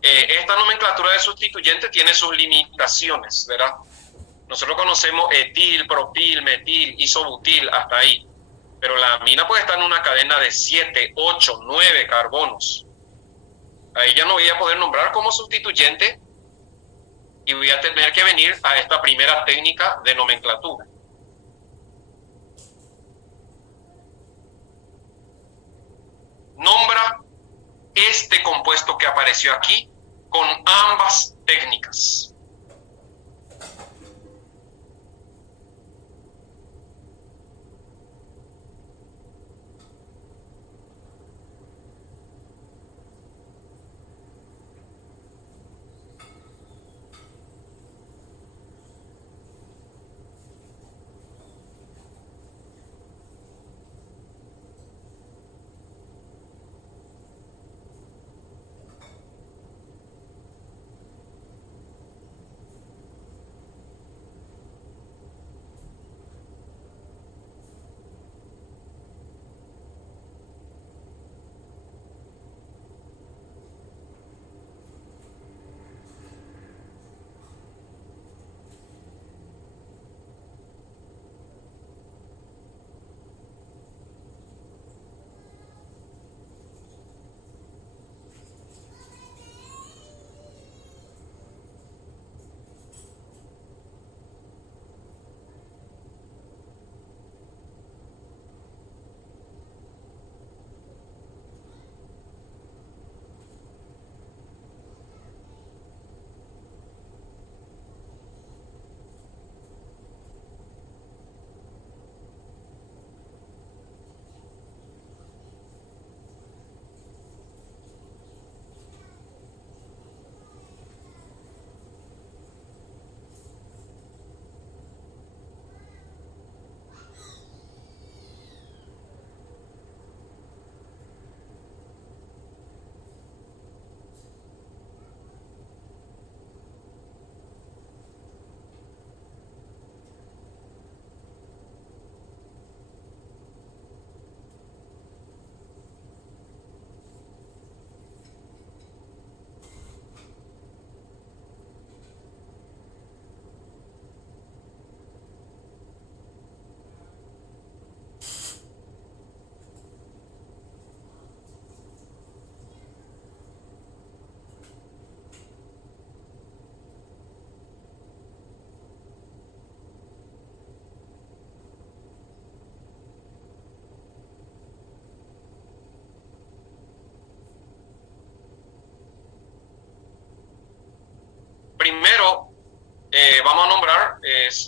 esta nomenclatura de sustituyente tiene sus limitaciones, ¿verdad? Nosotros conocemos etil, propil, metil, isobutil, hasta ahí. Pero la amina puede estar en una cadena de 7, 8, 9 carbonos. Ahí ya no voy a poder nombrar como sustituyente y voy a tener que venir a esta primera técnica de nomenclatura. Nombra este compuesto que apareció aquí con ambas técnicas.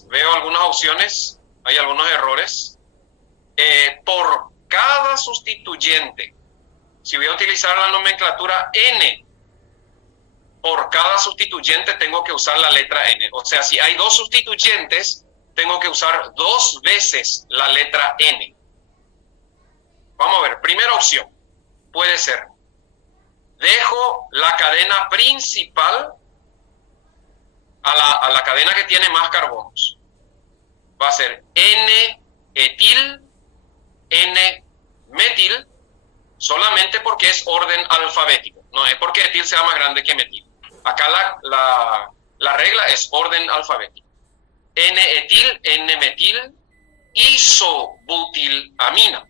veo algunas opciones, hay algunos errores. Por cada sustituyente, si voy a utilizar la nomenclatura N, por cada sustituyente tengo que usar la letra N. O sea, si hay dos sustituyentes, tengo que usar 2 veces la letra N. Vamos a ver, primera opción puede ser, dejo la cadena principal a la cadena que tiene más carbonos. Va a ser N-etil, N-metil, solamente porque es orden alfabético. No es porque etil sea más grande que metil. Acá la regla es orden alfabético. N-etil, N-metil, isobutilamina.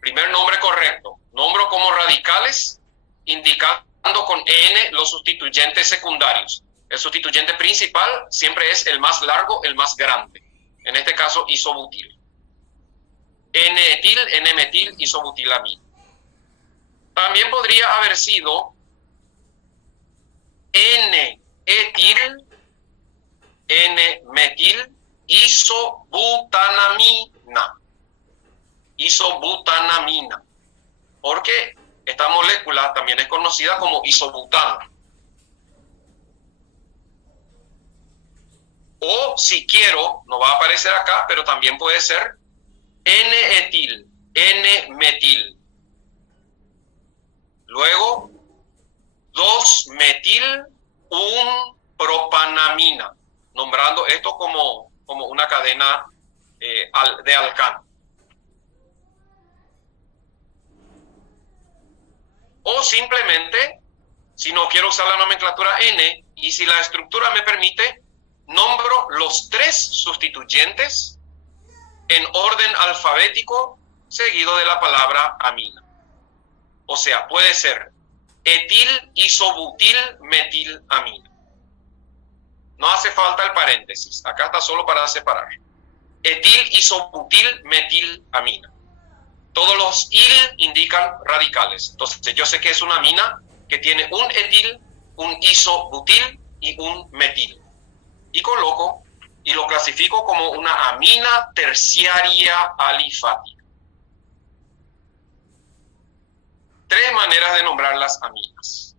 Primer nombre correcto. Nombro como radicales, indicando con N los sustituyentes secundarios. El sustituyente principal siempre es el más largo, el más grande. En este caso, isobutil. N-etil, N-metil, isobutilamina. También podría haber sido N-etil, N-metil, isobutanamina. Isobutanamina. Porque esta molécula también es conocida como isobutano. O si quiero, no va a aparecer acá, pero también puede ser N-etil, N-metil. Luego, 2-metil, 1-propanamina, nombrando esto como una cadena de alcano. O simplemente, si no quiero usar la nomenclatura N, y si la estructura me permite, nombro los 3 sustituyentes en orden alfabético seguido de la palabra amina. O sea, puede ser etil, isobutil, metilamina. No hace falta el paréntesis. Acá está solo para separar. Etil, isobutil, metilamina. Todos los il indican radicales. Entonces, yo sé que es una amina que tiene un etil, un isobutil y un metil. Y coloco y lo clasifico como una amina terciaria alifática. 3 maneras de nombrar las aminas.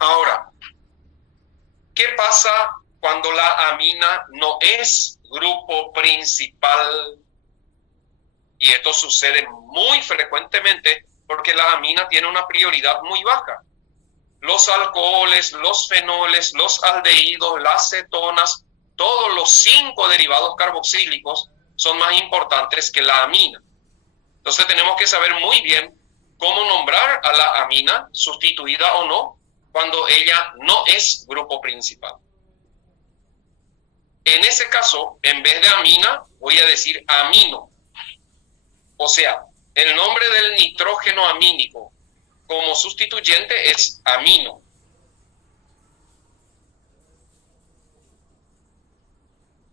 Ahora, ¿qué pasa cuando la amina no es grupo principal? Y esto sucede muy frecuentemente porque la amina tiene una prioridad muy baja. Los alcoholes, los fenoles, los aldehídos, las cetonas, todos los 5 derivados carboxílicos son más importantes que la amina. Entonces tenemos que saber muy bien cómo nombrar a la amina, sustituida o no, cuando ella no es grupo principal. En ese caso, en vez de amina, voy a decir amino. O sea, el nombre del nitrógeno amínico como sustituyente es amino.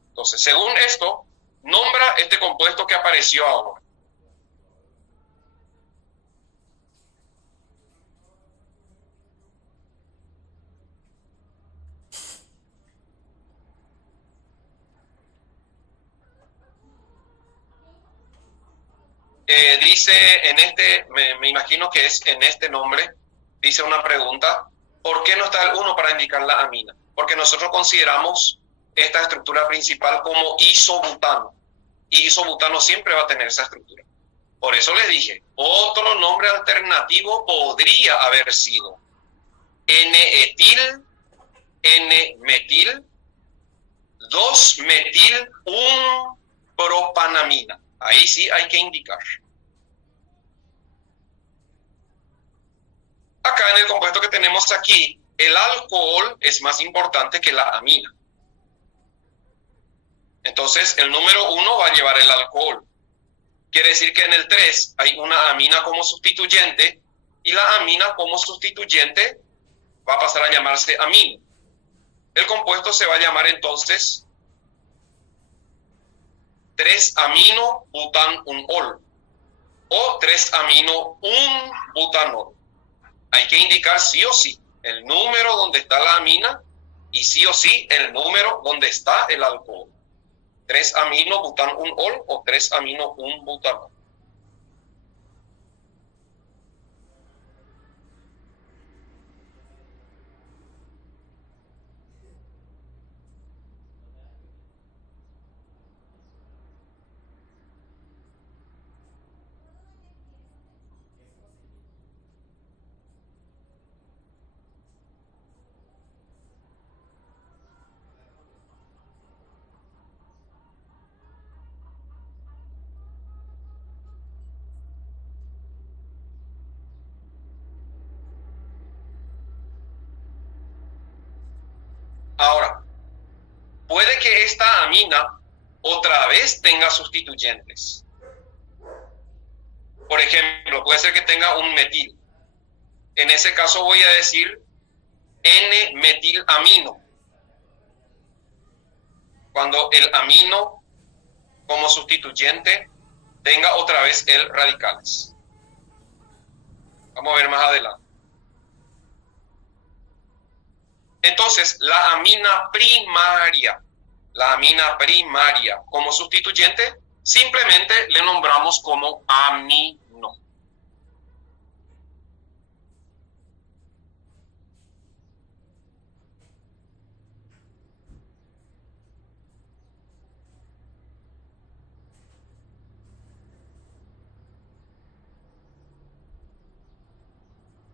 Entonces, según esto, nombra este compuesto que apareció ahora. Dice en este, me imagino que es en este nombre, dice una pregunta, ¿por qué no está el 1 para indicar la amina? Porque nosotros consideramos esta estructura principal como isobutano, y isobutano siempre va a tener esa estructura. Por eso les dije, otro nombre alternativo podría haber sido N-etil, N-metil, 2-metil, 1-propanamina. Ahí sí hay que indicar. Acá en el compuesto que tenemos aquí, el alcohol es más importante que la amina. Entonces, el número 1 va a llevar el alcohol. Quiere decir que en el 3 hay una amina como sustituyente y la amina como sustituyente va a pasar a llamarse amino. El compuesto se va a llamar entonces 3-amino-butanol o 3-amino-1-butanol. Hay que indicar sí o sí el número donde está la amina y sí o sí el número donde está el alcohol. 3-amino-butanol o 3-amino-1-butanol. Ahora, puede que esta amina otra vez tenga sustituyentes. Por ejemplo, puede ser que tenga un metil. En ese caso voy a decir N-metilamino. Cuando el amino como sustituyente tenga otra vez el radicales. Vamos a ver más adelante. Entonces, la amina primaria como sustituyente, simplemente le nombramos como amino.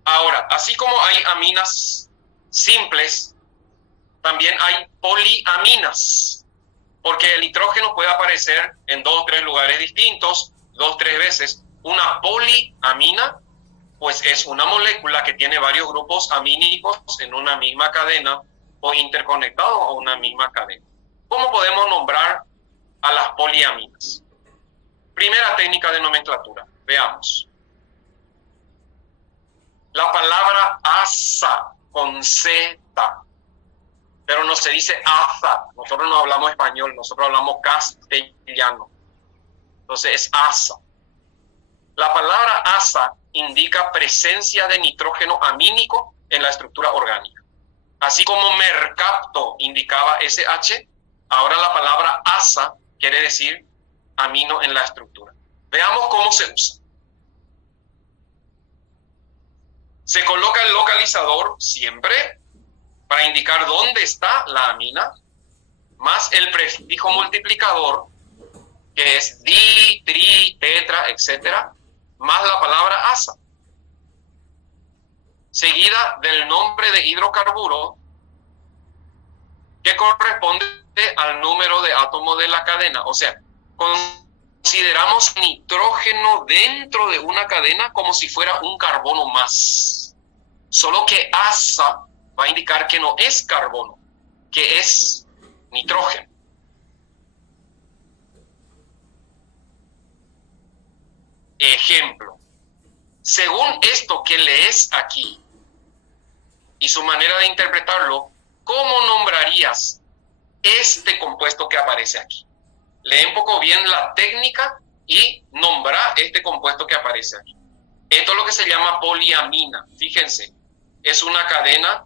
Ahora, así como hay aminas simples, también hay poliaminas, porque el nitrógeno puede aparecer en 2 o 3 lugares distintos, 2 o 3 veces. Una poliamina, pues es una molécula que tiene varios grupos amínicos en una misma cadena o interconectados a una misma cadena. ¿Cómo podemos nombrar a las poliaminas? Primera técnica de nomenclatura, veamos. La palabra asa con Z, pero no se dice asa. Nosotros no hablamos español, nosotros hablamos castellano. Entonces es asa. La palabra asa indica presencia de nitrógeno amínico en la estructura orgánica. Así como mercapto indicaba SH, ahora la palabra asa quiere decir amino en la estructura. Veamos cómo se usa. Se coloca el localizador siempre para indicar dónde está la amina, más el prefijo multiplicador, que es di, tri, tetra, etc., más la palabra asa, seguida del nombre de hidrocarburo, que corresponde al número de átomos de la cadena. O sea, consideramos nitrógeno dentro de una cadena como si fuera un carbono más. Solo que asa va a indicar que no es carbono, que es nitrógeno. Ejemplo, según esto que lees aquí y su manera de interpretarlo, ¿cómo nombrarías este compuesto que aparece aquí? Lee un poco bien la técnica y nombra este compuesto que aparece aquí. Esto es lo que se llama poliamina. Fíjense, es una cadena.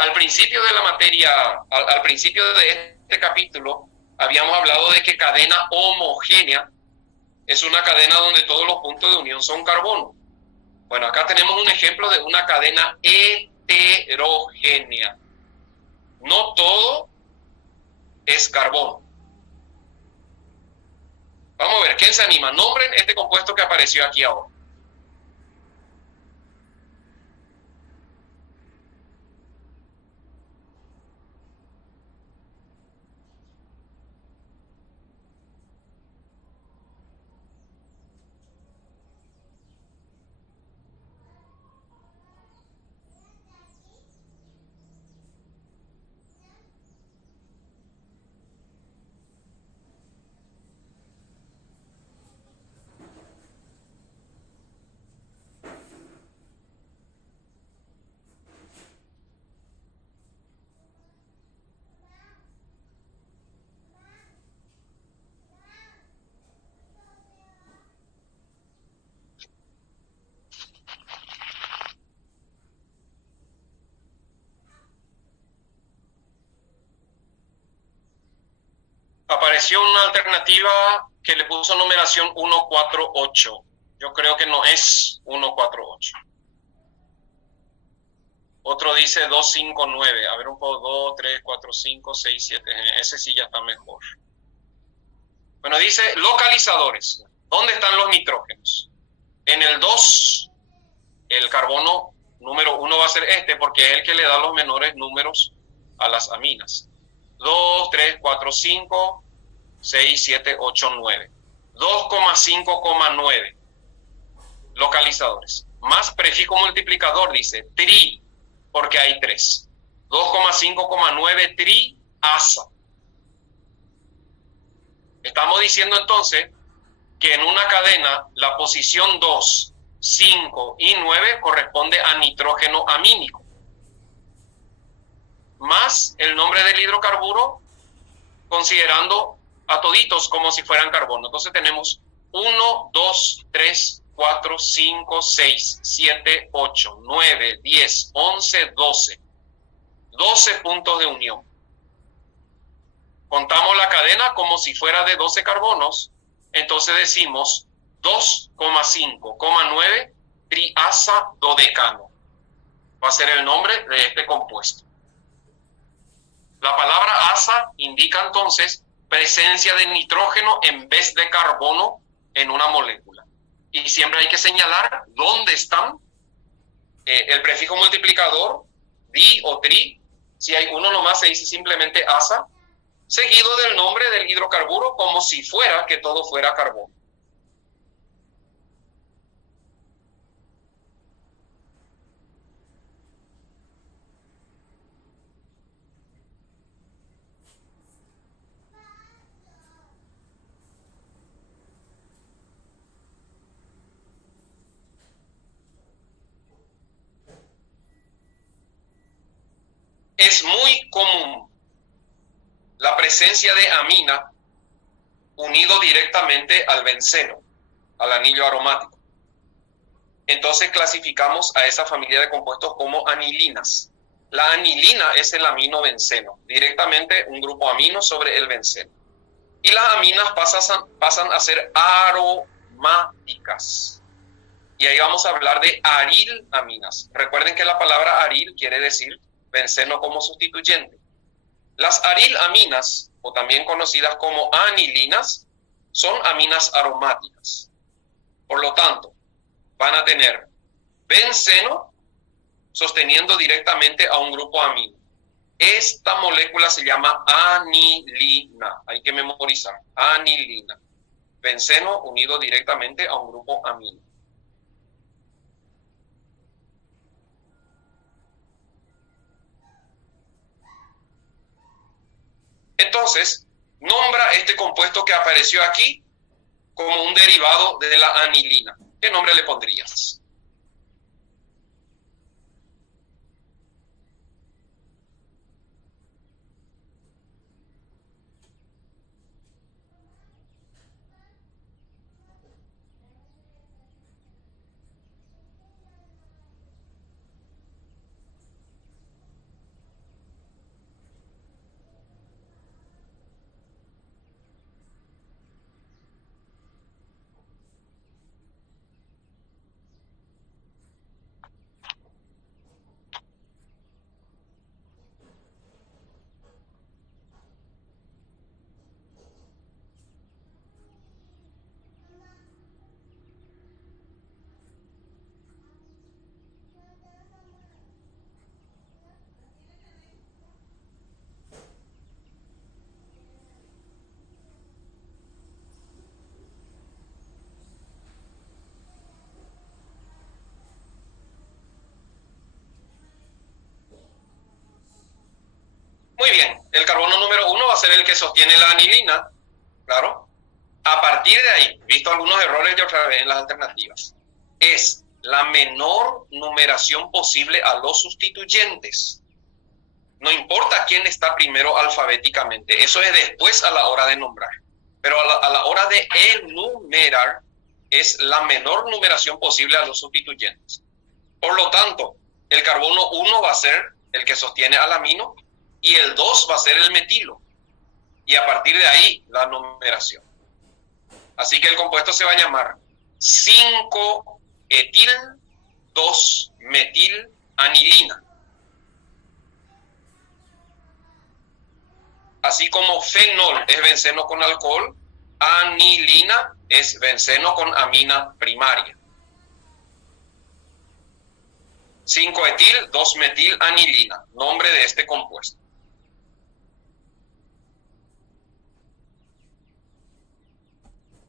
Al principio de la materia, al principio de este capítulo, habíamos hablado de que cadena homogénea es una cadena donde todos los puntos de unión son carbono. Bueno, acá tenemos un ejemplo de una cadena heterogénea. No todo es carbono. Vamos a ver, ¿quién se anima? Nombren este compuesto que apareció aquí ahora. Apareció una alternativa que le puso numeración 148. Yo creo que no es 148. Otro dice 259. A ver un poco, 2, 3, 4, 5, 6, 7. Ese sí ya está mejor. Bueno, dice localizadores. ¿Dónde están los nitrógenos? En el 2, el carbono número 1 va a ser este porque es el que le da los menores números a las aminas. 2, 3, 4, 5, 6, 7, 8, 9. 2,5,9 localizadores. Más prefijo multiplicador, dice tri, porque hay 3. 2,5,9 triasa. Estamos diciendo entonces que en una cadena la posición 2, 5 y 9 corresponde a nitrógeno amínico. Más el nombre del hidrocarburo, considerando a toditos como si fueran carbono. Entonces tenemos 1, 2, 3, 4, 5, 6, 7, 8, 9, 10, 11, 12. 12 puntos de unión. Contamos la cadena como si fuera de 12 carbonos, entonces decimos 2,5,9 triasa dodecano. Va a ser el nombre de este compuesto. La palabra asa indica entonces presencia de nitrógeno en vez de carbono en una molécula. Y siempre hay que señalar dónde están el prefijo multiplicador, di o tri. Si hay uno nomás se dice simplemente asa, seguido del nombre del hidrocarburo como si fuera que todo fuera carbono. Es muy común la presencia de amina unido directamente al benceno, al anillo aromático. Entonces clasificamos a esa familia de compuestos como anilinas. La anilina es el amino benceno, directamente un grupo amino sobre el benceno. Y las aminas pasan a ser aromáticas. Y ahí vamos a hablar de arilaminas. Recuerden que la palabra aril quiere decir benceno como sustituyente. Las arilaminas, o también conocidas como anilinas, son aminas aromáticas. Por lo tanto, van a tener benceno sosteniendo directamente a un grupo amino. Esta molécula se llama anilina. Hay que memorizar. Anilina. Benceno unido directamente a un grupo amino. Entonces, nombra este compuesto que apareció aquí como un derivado de la anilina. ¿Qué nombre le pondrías? Muy bien, el carbono número 1 va a ser el que sostiene la anilina, claro. A partir de ahí, visto algunos errores de otra vez en las alternativas, es la menor numeración posible a los sustituyentes. No importa quién está primero alfabéticamente, eso es después a la hora de nombrar. Pero a la hora de enumerar, es la menor numeración posible a los sustituyentes. Por lo tanto, el carbono 1 va a ser el que sostiene al amino y el 2 va a ser el metilo. Y a partir de ahí, la numeración. Así que el compuesto se va a llamar 5-etil-2-metilanilina. Así como fenol es benceno con alcohol, anilina es benceno con amina primaria. 5-etil-2-metilanilina, nombre de este compuesto.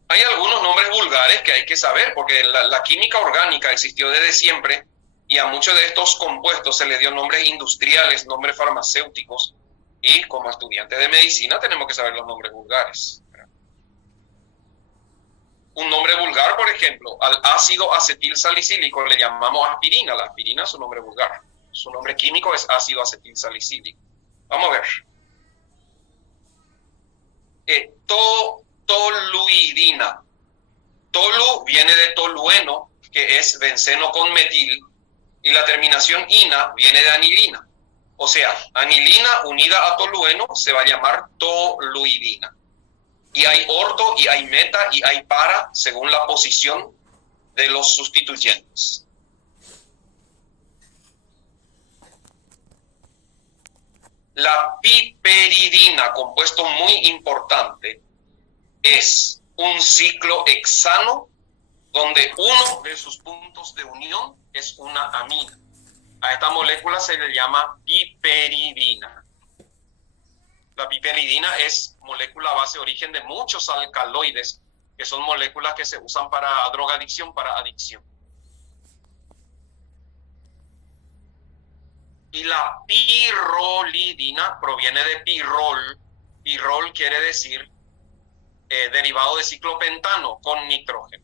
Hay algunos nombres vulgares que hay que saber, porque la química orgánica existió desde siempre y a muchos de estos compuestos se les dio nombres industriales, nombres farmacéuticos, y como estudiantes de medicina tenemos que saber los nombres vulgares. Un nombre vulgar, por ejemplo, al ácido acetil salicílico le llamamos aspirina. La aspirina es su nombre vulgar. Su nombre químico es ácido acetil salicílico. Vamos a ver. Toluidina. Tolu viene de tolueno, que es benceno con metil, y la terminación ina viene de anilina. O sea, anilina unida a tolueno se va a llamar toluidina. Y hay orto, y hay meta, y hay para, según la posición de los sustituyentes. La piperidina, compuesto muy importante, es un ciclo hexano donde uno de sus puntos de unión es una amina. A esta molécula se le llama piperidina. La piperidina es molécula base origen de muchos alcaloides, que son moléculas que se usan para drogadicción, para adicción. Y la pirrolidina proviene de pirrol. Pirrol quiere decir derivado de ciclopentano con nitrógeno.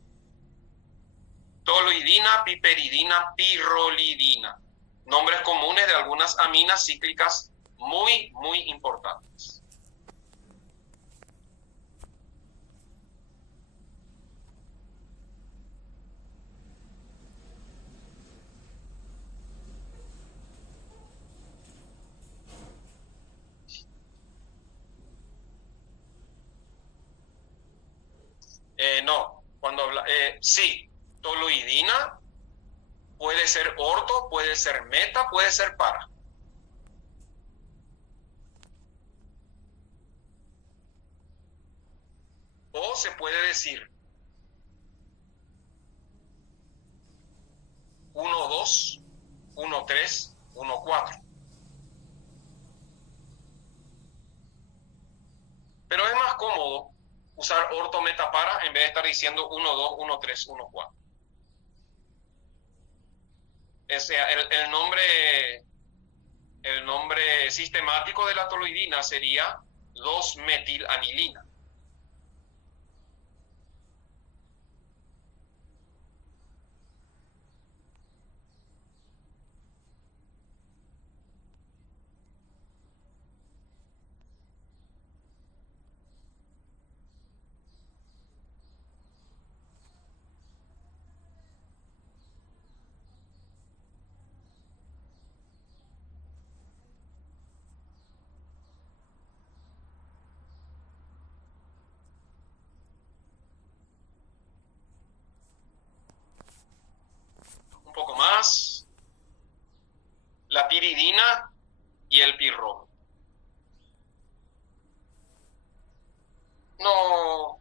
Toluidina, piperidina, pirrolidina. Nombres comunes de algunas aminas cíclicas muy, muy importantes. No, cuando habla, sí, toluidina puede ser orto, puede ser meta, puede ser para. O se puede decir 1-2, 1-3, 1-4. Pero es más cómodo usar orto, meta, para en vez de estar diciendo 1-2, 1-3, 1-4. O sea, el nombre sistemático de la toluidina sería 2-metilanilina. Un poco más. La piridina y el pirrol. No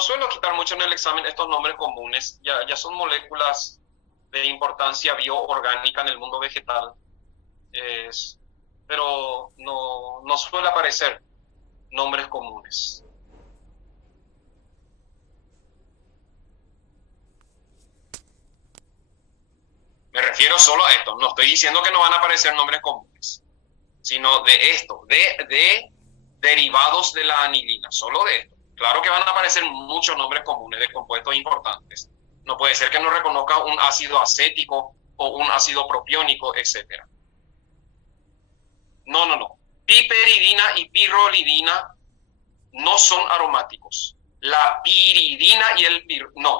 suelo quitar mucho en el examen estos nombres comunes. Ya son moléculas de importancia bioorgánica en el mundo vegetal. Pero no suele aparecer nombres comunes. Me refiero solo a esto. No estoy diciendo que no van a aparecer nombres comunes. sino de esto, de derivados de la anilina, solo de esto. Claro que van a aparecer muchos nombres comunes de compuestos importantes. No puede ser que no reconozca un ácido acético o un ácido propiónico, etc. No. Piperidina y pirrolidina no son aromáticos. La piridina y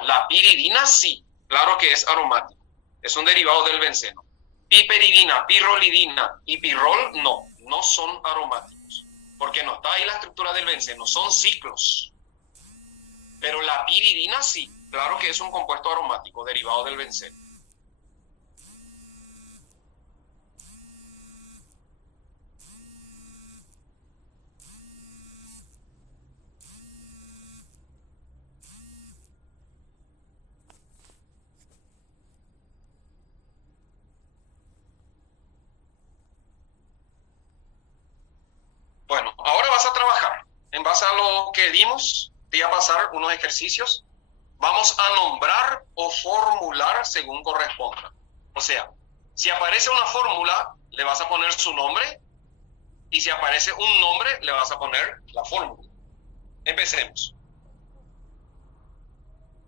la piridina sí, claro que es aromático. Es un derivado del benceno. Piperidina, pirrolidina y pirrol no son aromáticos. Porque no está ahí la estructura del benceno, son ciclos. Pero la piridina sí, claro que es un compuesto aromático derivado del benceno. Bueno, ahora vas a trabajar. En base a lo que dimos, te voy a pasar unos ejercicios. Vamos a nombrar o formular según corresponda. O sea, si aparece una fórmula, le vas a poner su nombre. Y si aparece un nombre, le vas a poner la fórmula. Empecemos.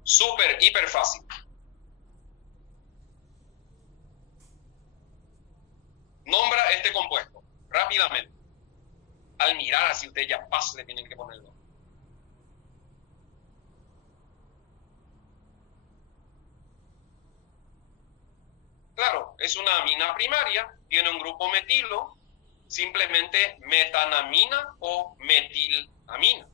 Súper, hiper fácil. Nombra este compuesto rápidamente. Al mirar así, usted ya le tienen que ponerlo. Claro, es una amina primaria, tiene un grupo metilo, simplemente metanamina o metilamina.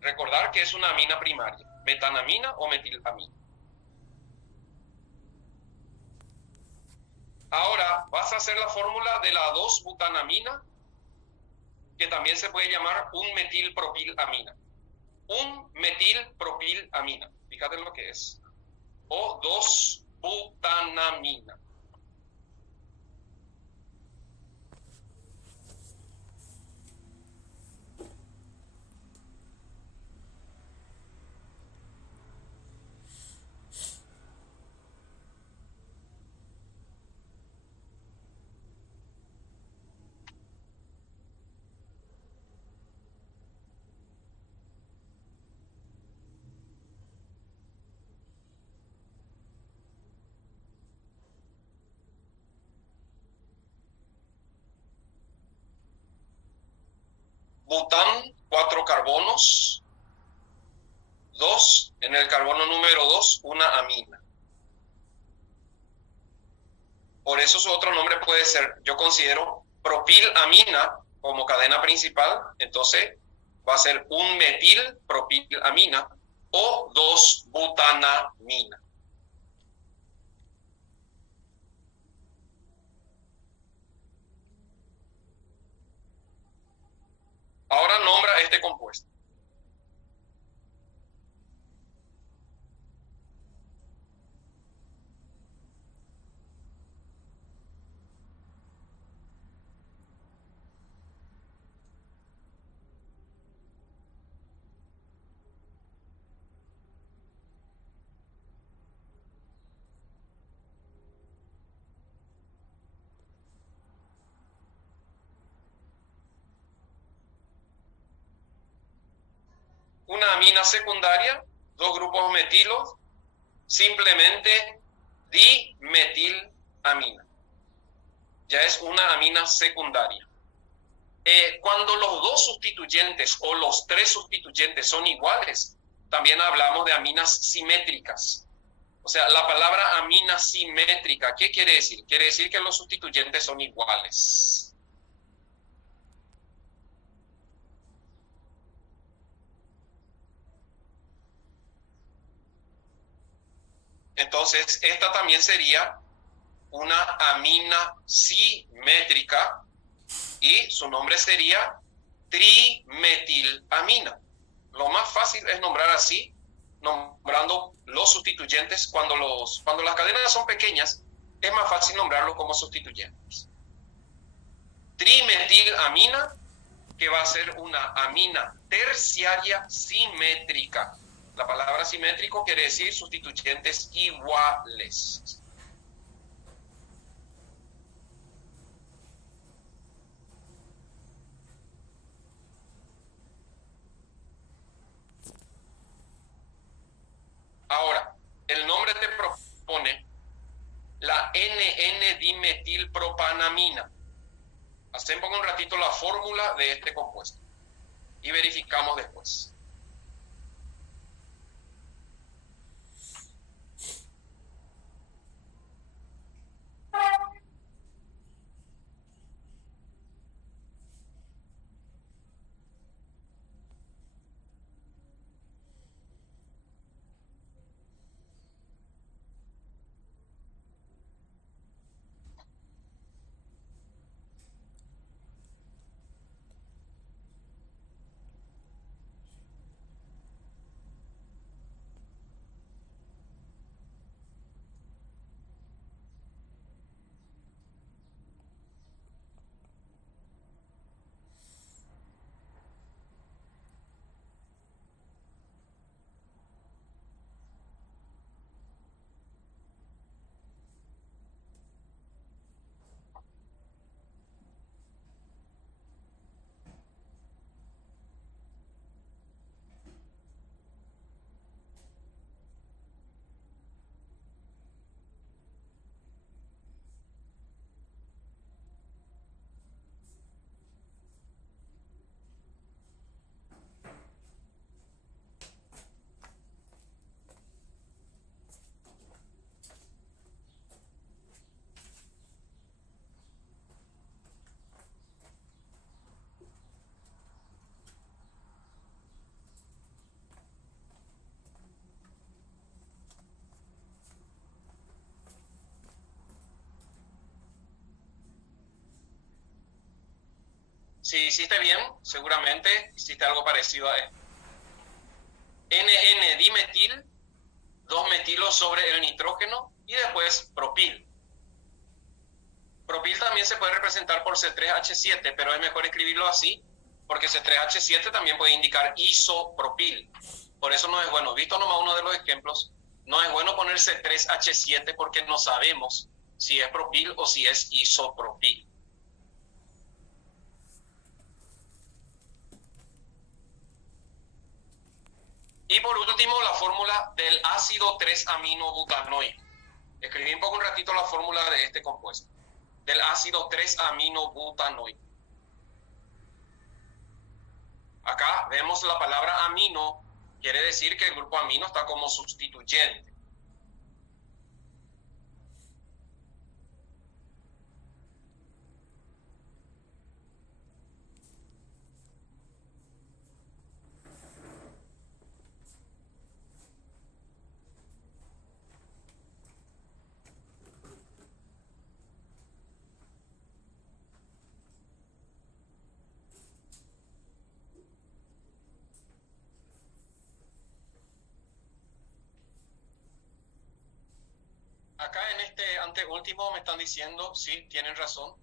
Recordar que es una amina primaria, metanamina o metilamina. Ahora vas a hacer la fórmula de la 2-butanamina, que también se puede llamar un metilpropilamina. Un metilpropilamina, fíjate lo que es. O 2-butanamina. Bután, 4 carbonos, 2, en el carbono número 2, una amina. Por eso su otro nombre puede ser, yo considero, propilamina como cadena principal, entonces va a ser un metilpropilamina o 2-butanamina. Ahora nombra este compuesto. Una amina secundaria, 2 grupos metilos, simplemente dimetilamina. Ya es una amina secundaria. Cuando los 2 sustituyentes o los 3 sustituyentes son iguales, también hablamos de aminas simétricas. O sea, la palabra amina simétrica, ¿qué quiere decir? Quiere decir que los sustituyentes son iguales. Entonces, esta también sería una amina simétrica y su nombre sería trimetilamina. Lo más fácil es nombrar así, nombrando los sustituyentes. Cuando las cadenas son pequeñas, es más fácil nombrarlos como sustituyentes. Trimetilamina, que va a ser una amina terciaria simétrica. La palabra simétrico quiere decir sustituyentes iguales. dimetilpropanamina. Hacemos un ratito la fórmula de este compuesto y verificamos después. Si hiciste bien, seguramente hiciste algo parecido a esto. NN-dimetil, 2 metilos sobre el nitrógeno y después propil. Propil también se puede representar por C3H7, pero es mejor escribirlo así porque C3H7 también puede indicar isopropil. Por eso no es bueno, visto nomás uno de los ejemplos, no es bueno poner C3H7 porque no sabemos si es propil o si es isopropil. Y por último, la fórmula del ácido 3-aminobutanoico. Escribí un ratito la fórmula de este compuesto, del ácido 3-aminobutanoico. Acá vemos la palabra amino, quiere decir que el grupo amino está como sustituyente. Acá en este anteúltimo me están diciendo, sí, tienen razón,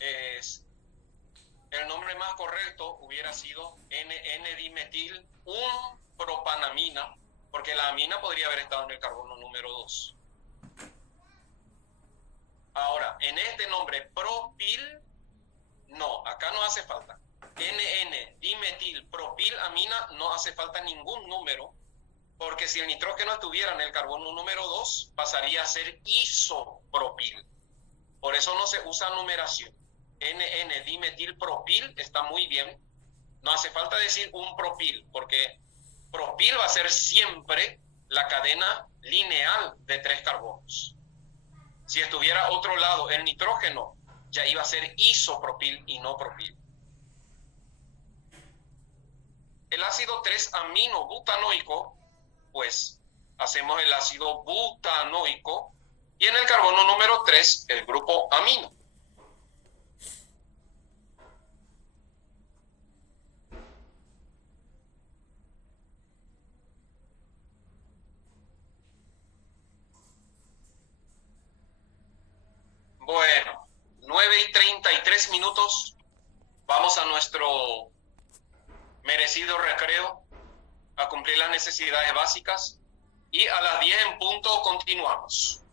el nombre más correcto hubiera sido NN-dimetil 1-propanamina, porque la amina podría haber estado en el carbono número 2. Ahora, en este nombre propil, no, acá no hace falta. NN-dimetil propilamina no hace falta ningún número, porque si el nitrógeno estuviera en el carbono número 2, pasaría a ser isopropil. Por eso no se usa numeración. NN-dimetilpropil está muy bien. No hace falta decir un propil, porque propil va a ser siempre la cadena lineal de 3 carbonos. Si estuviera otro lado el nitrógeno, ya iba a ser isopropil y no propil. El ácido 3-aminobutanoico, pues hacemos el ácido butanoico y en el carbono número 3 el grupo amino. Bueno, 9:33, vamos a nuestro merecido recreo, a cumplir las necesidades básicas y a las 10 en punto continuamos.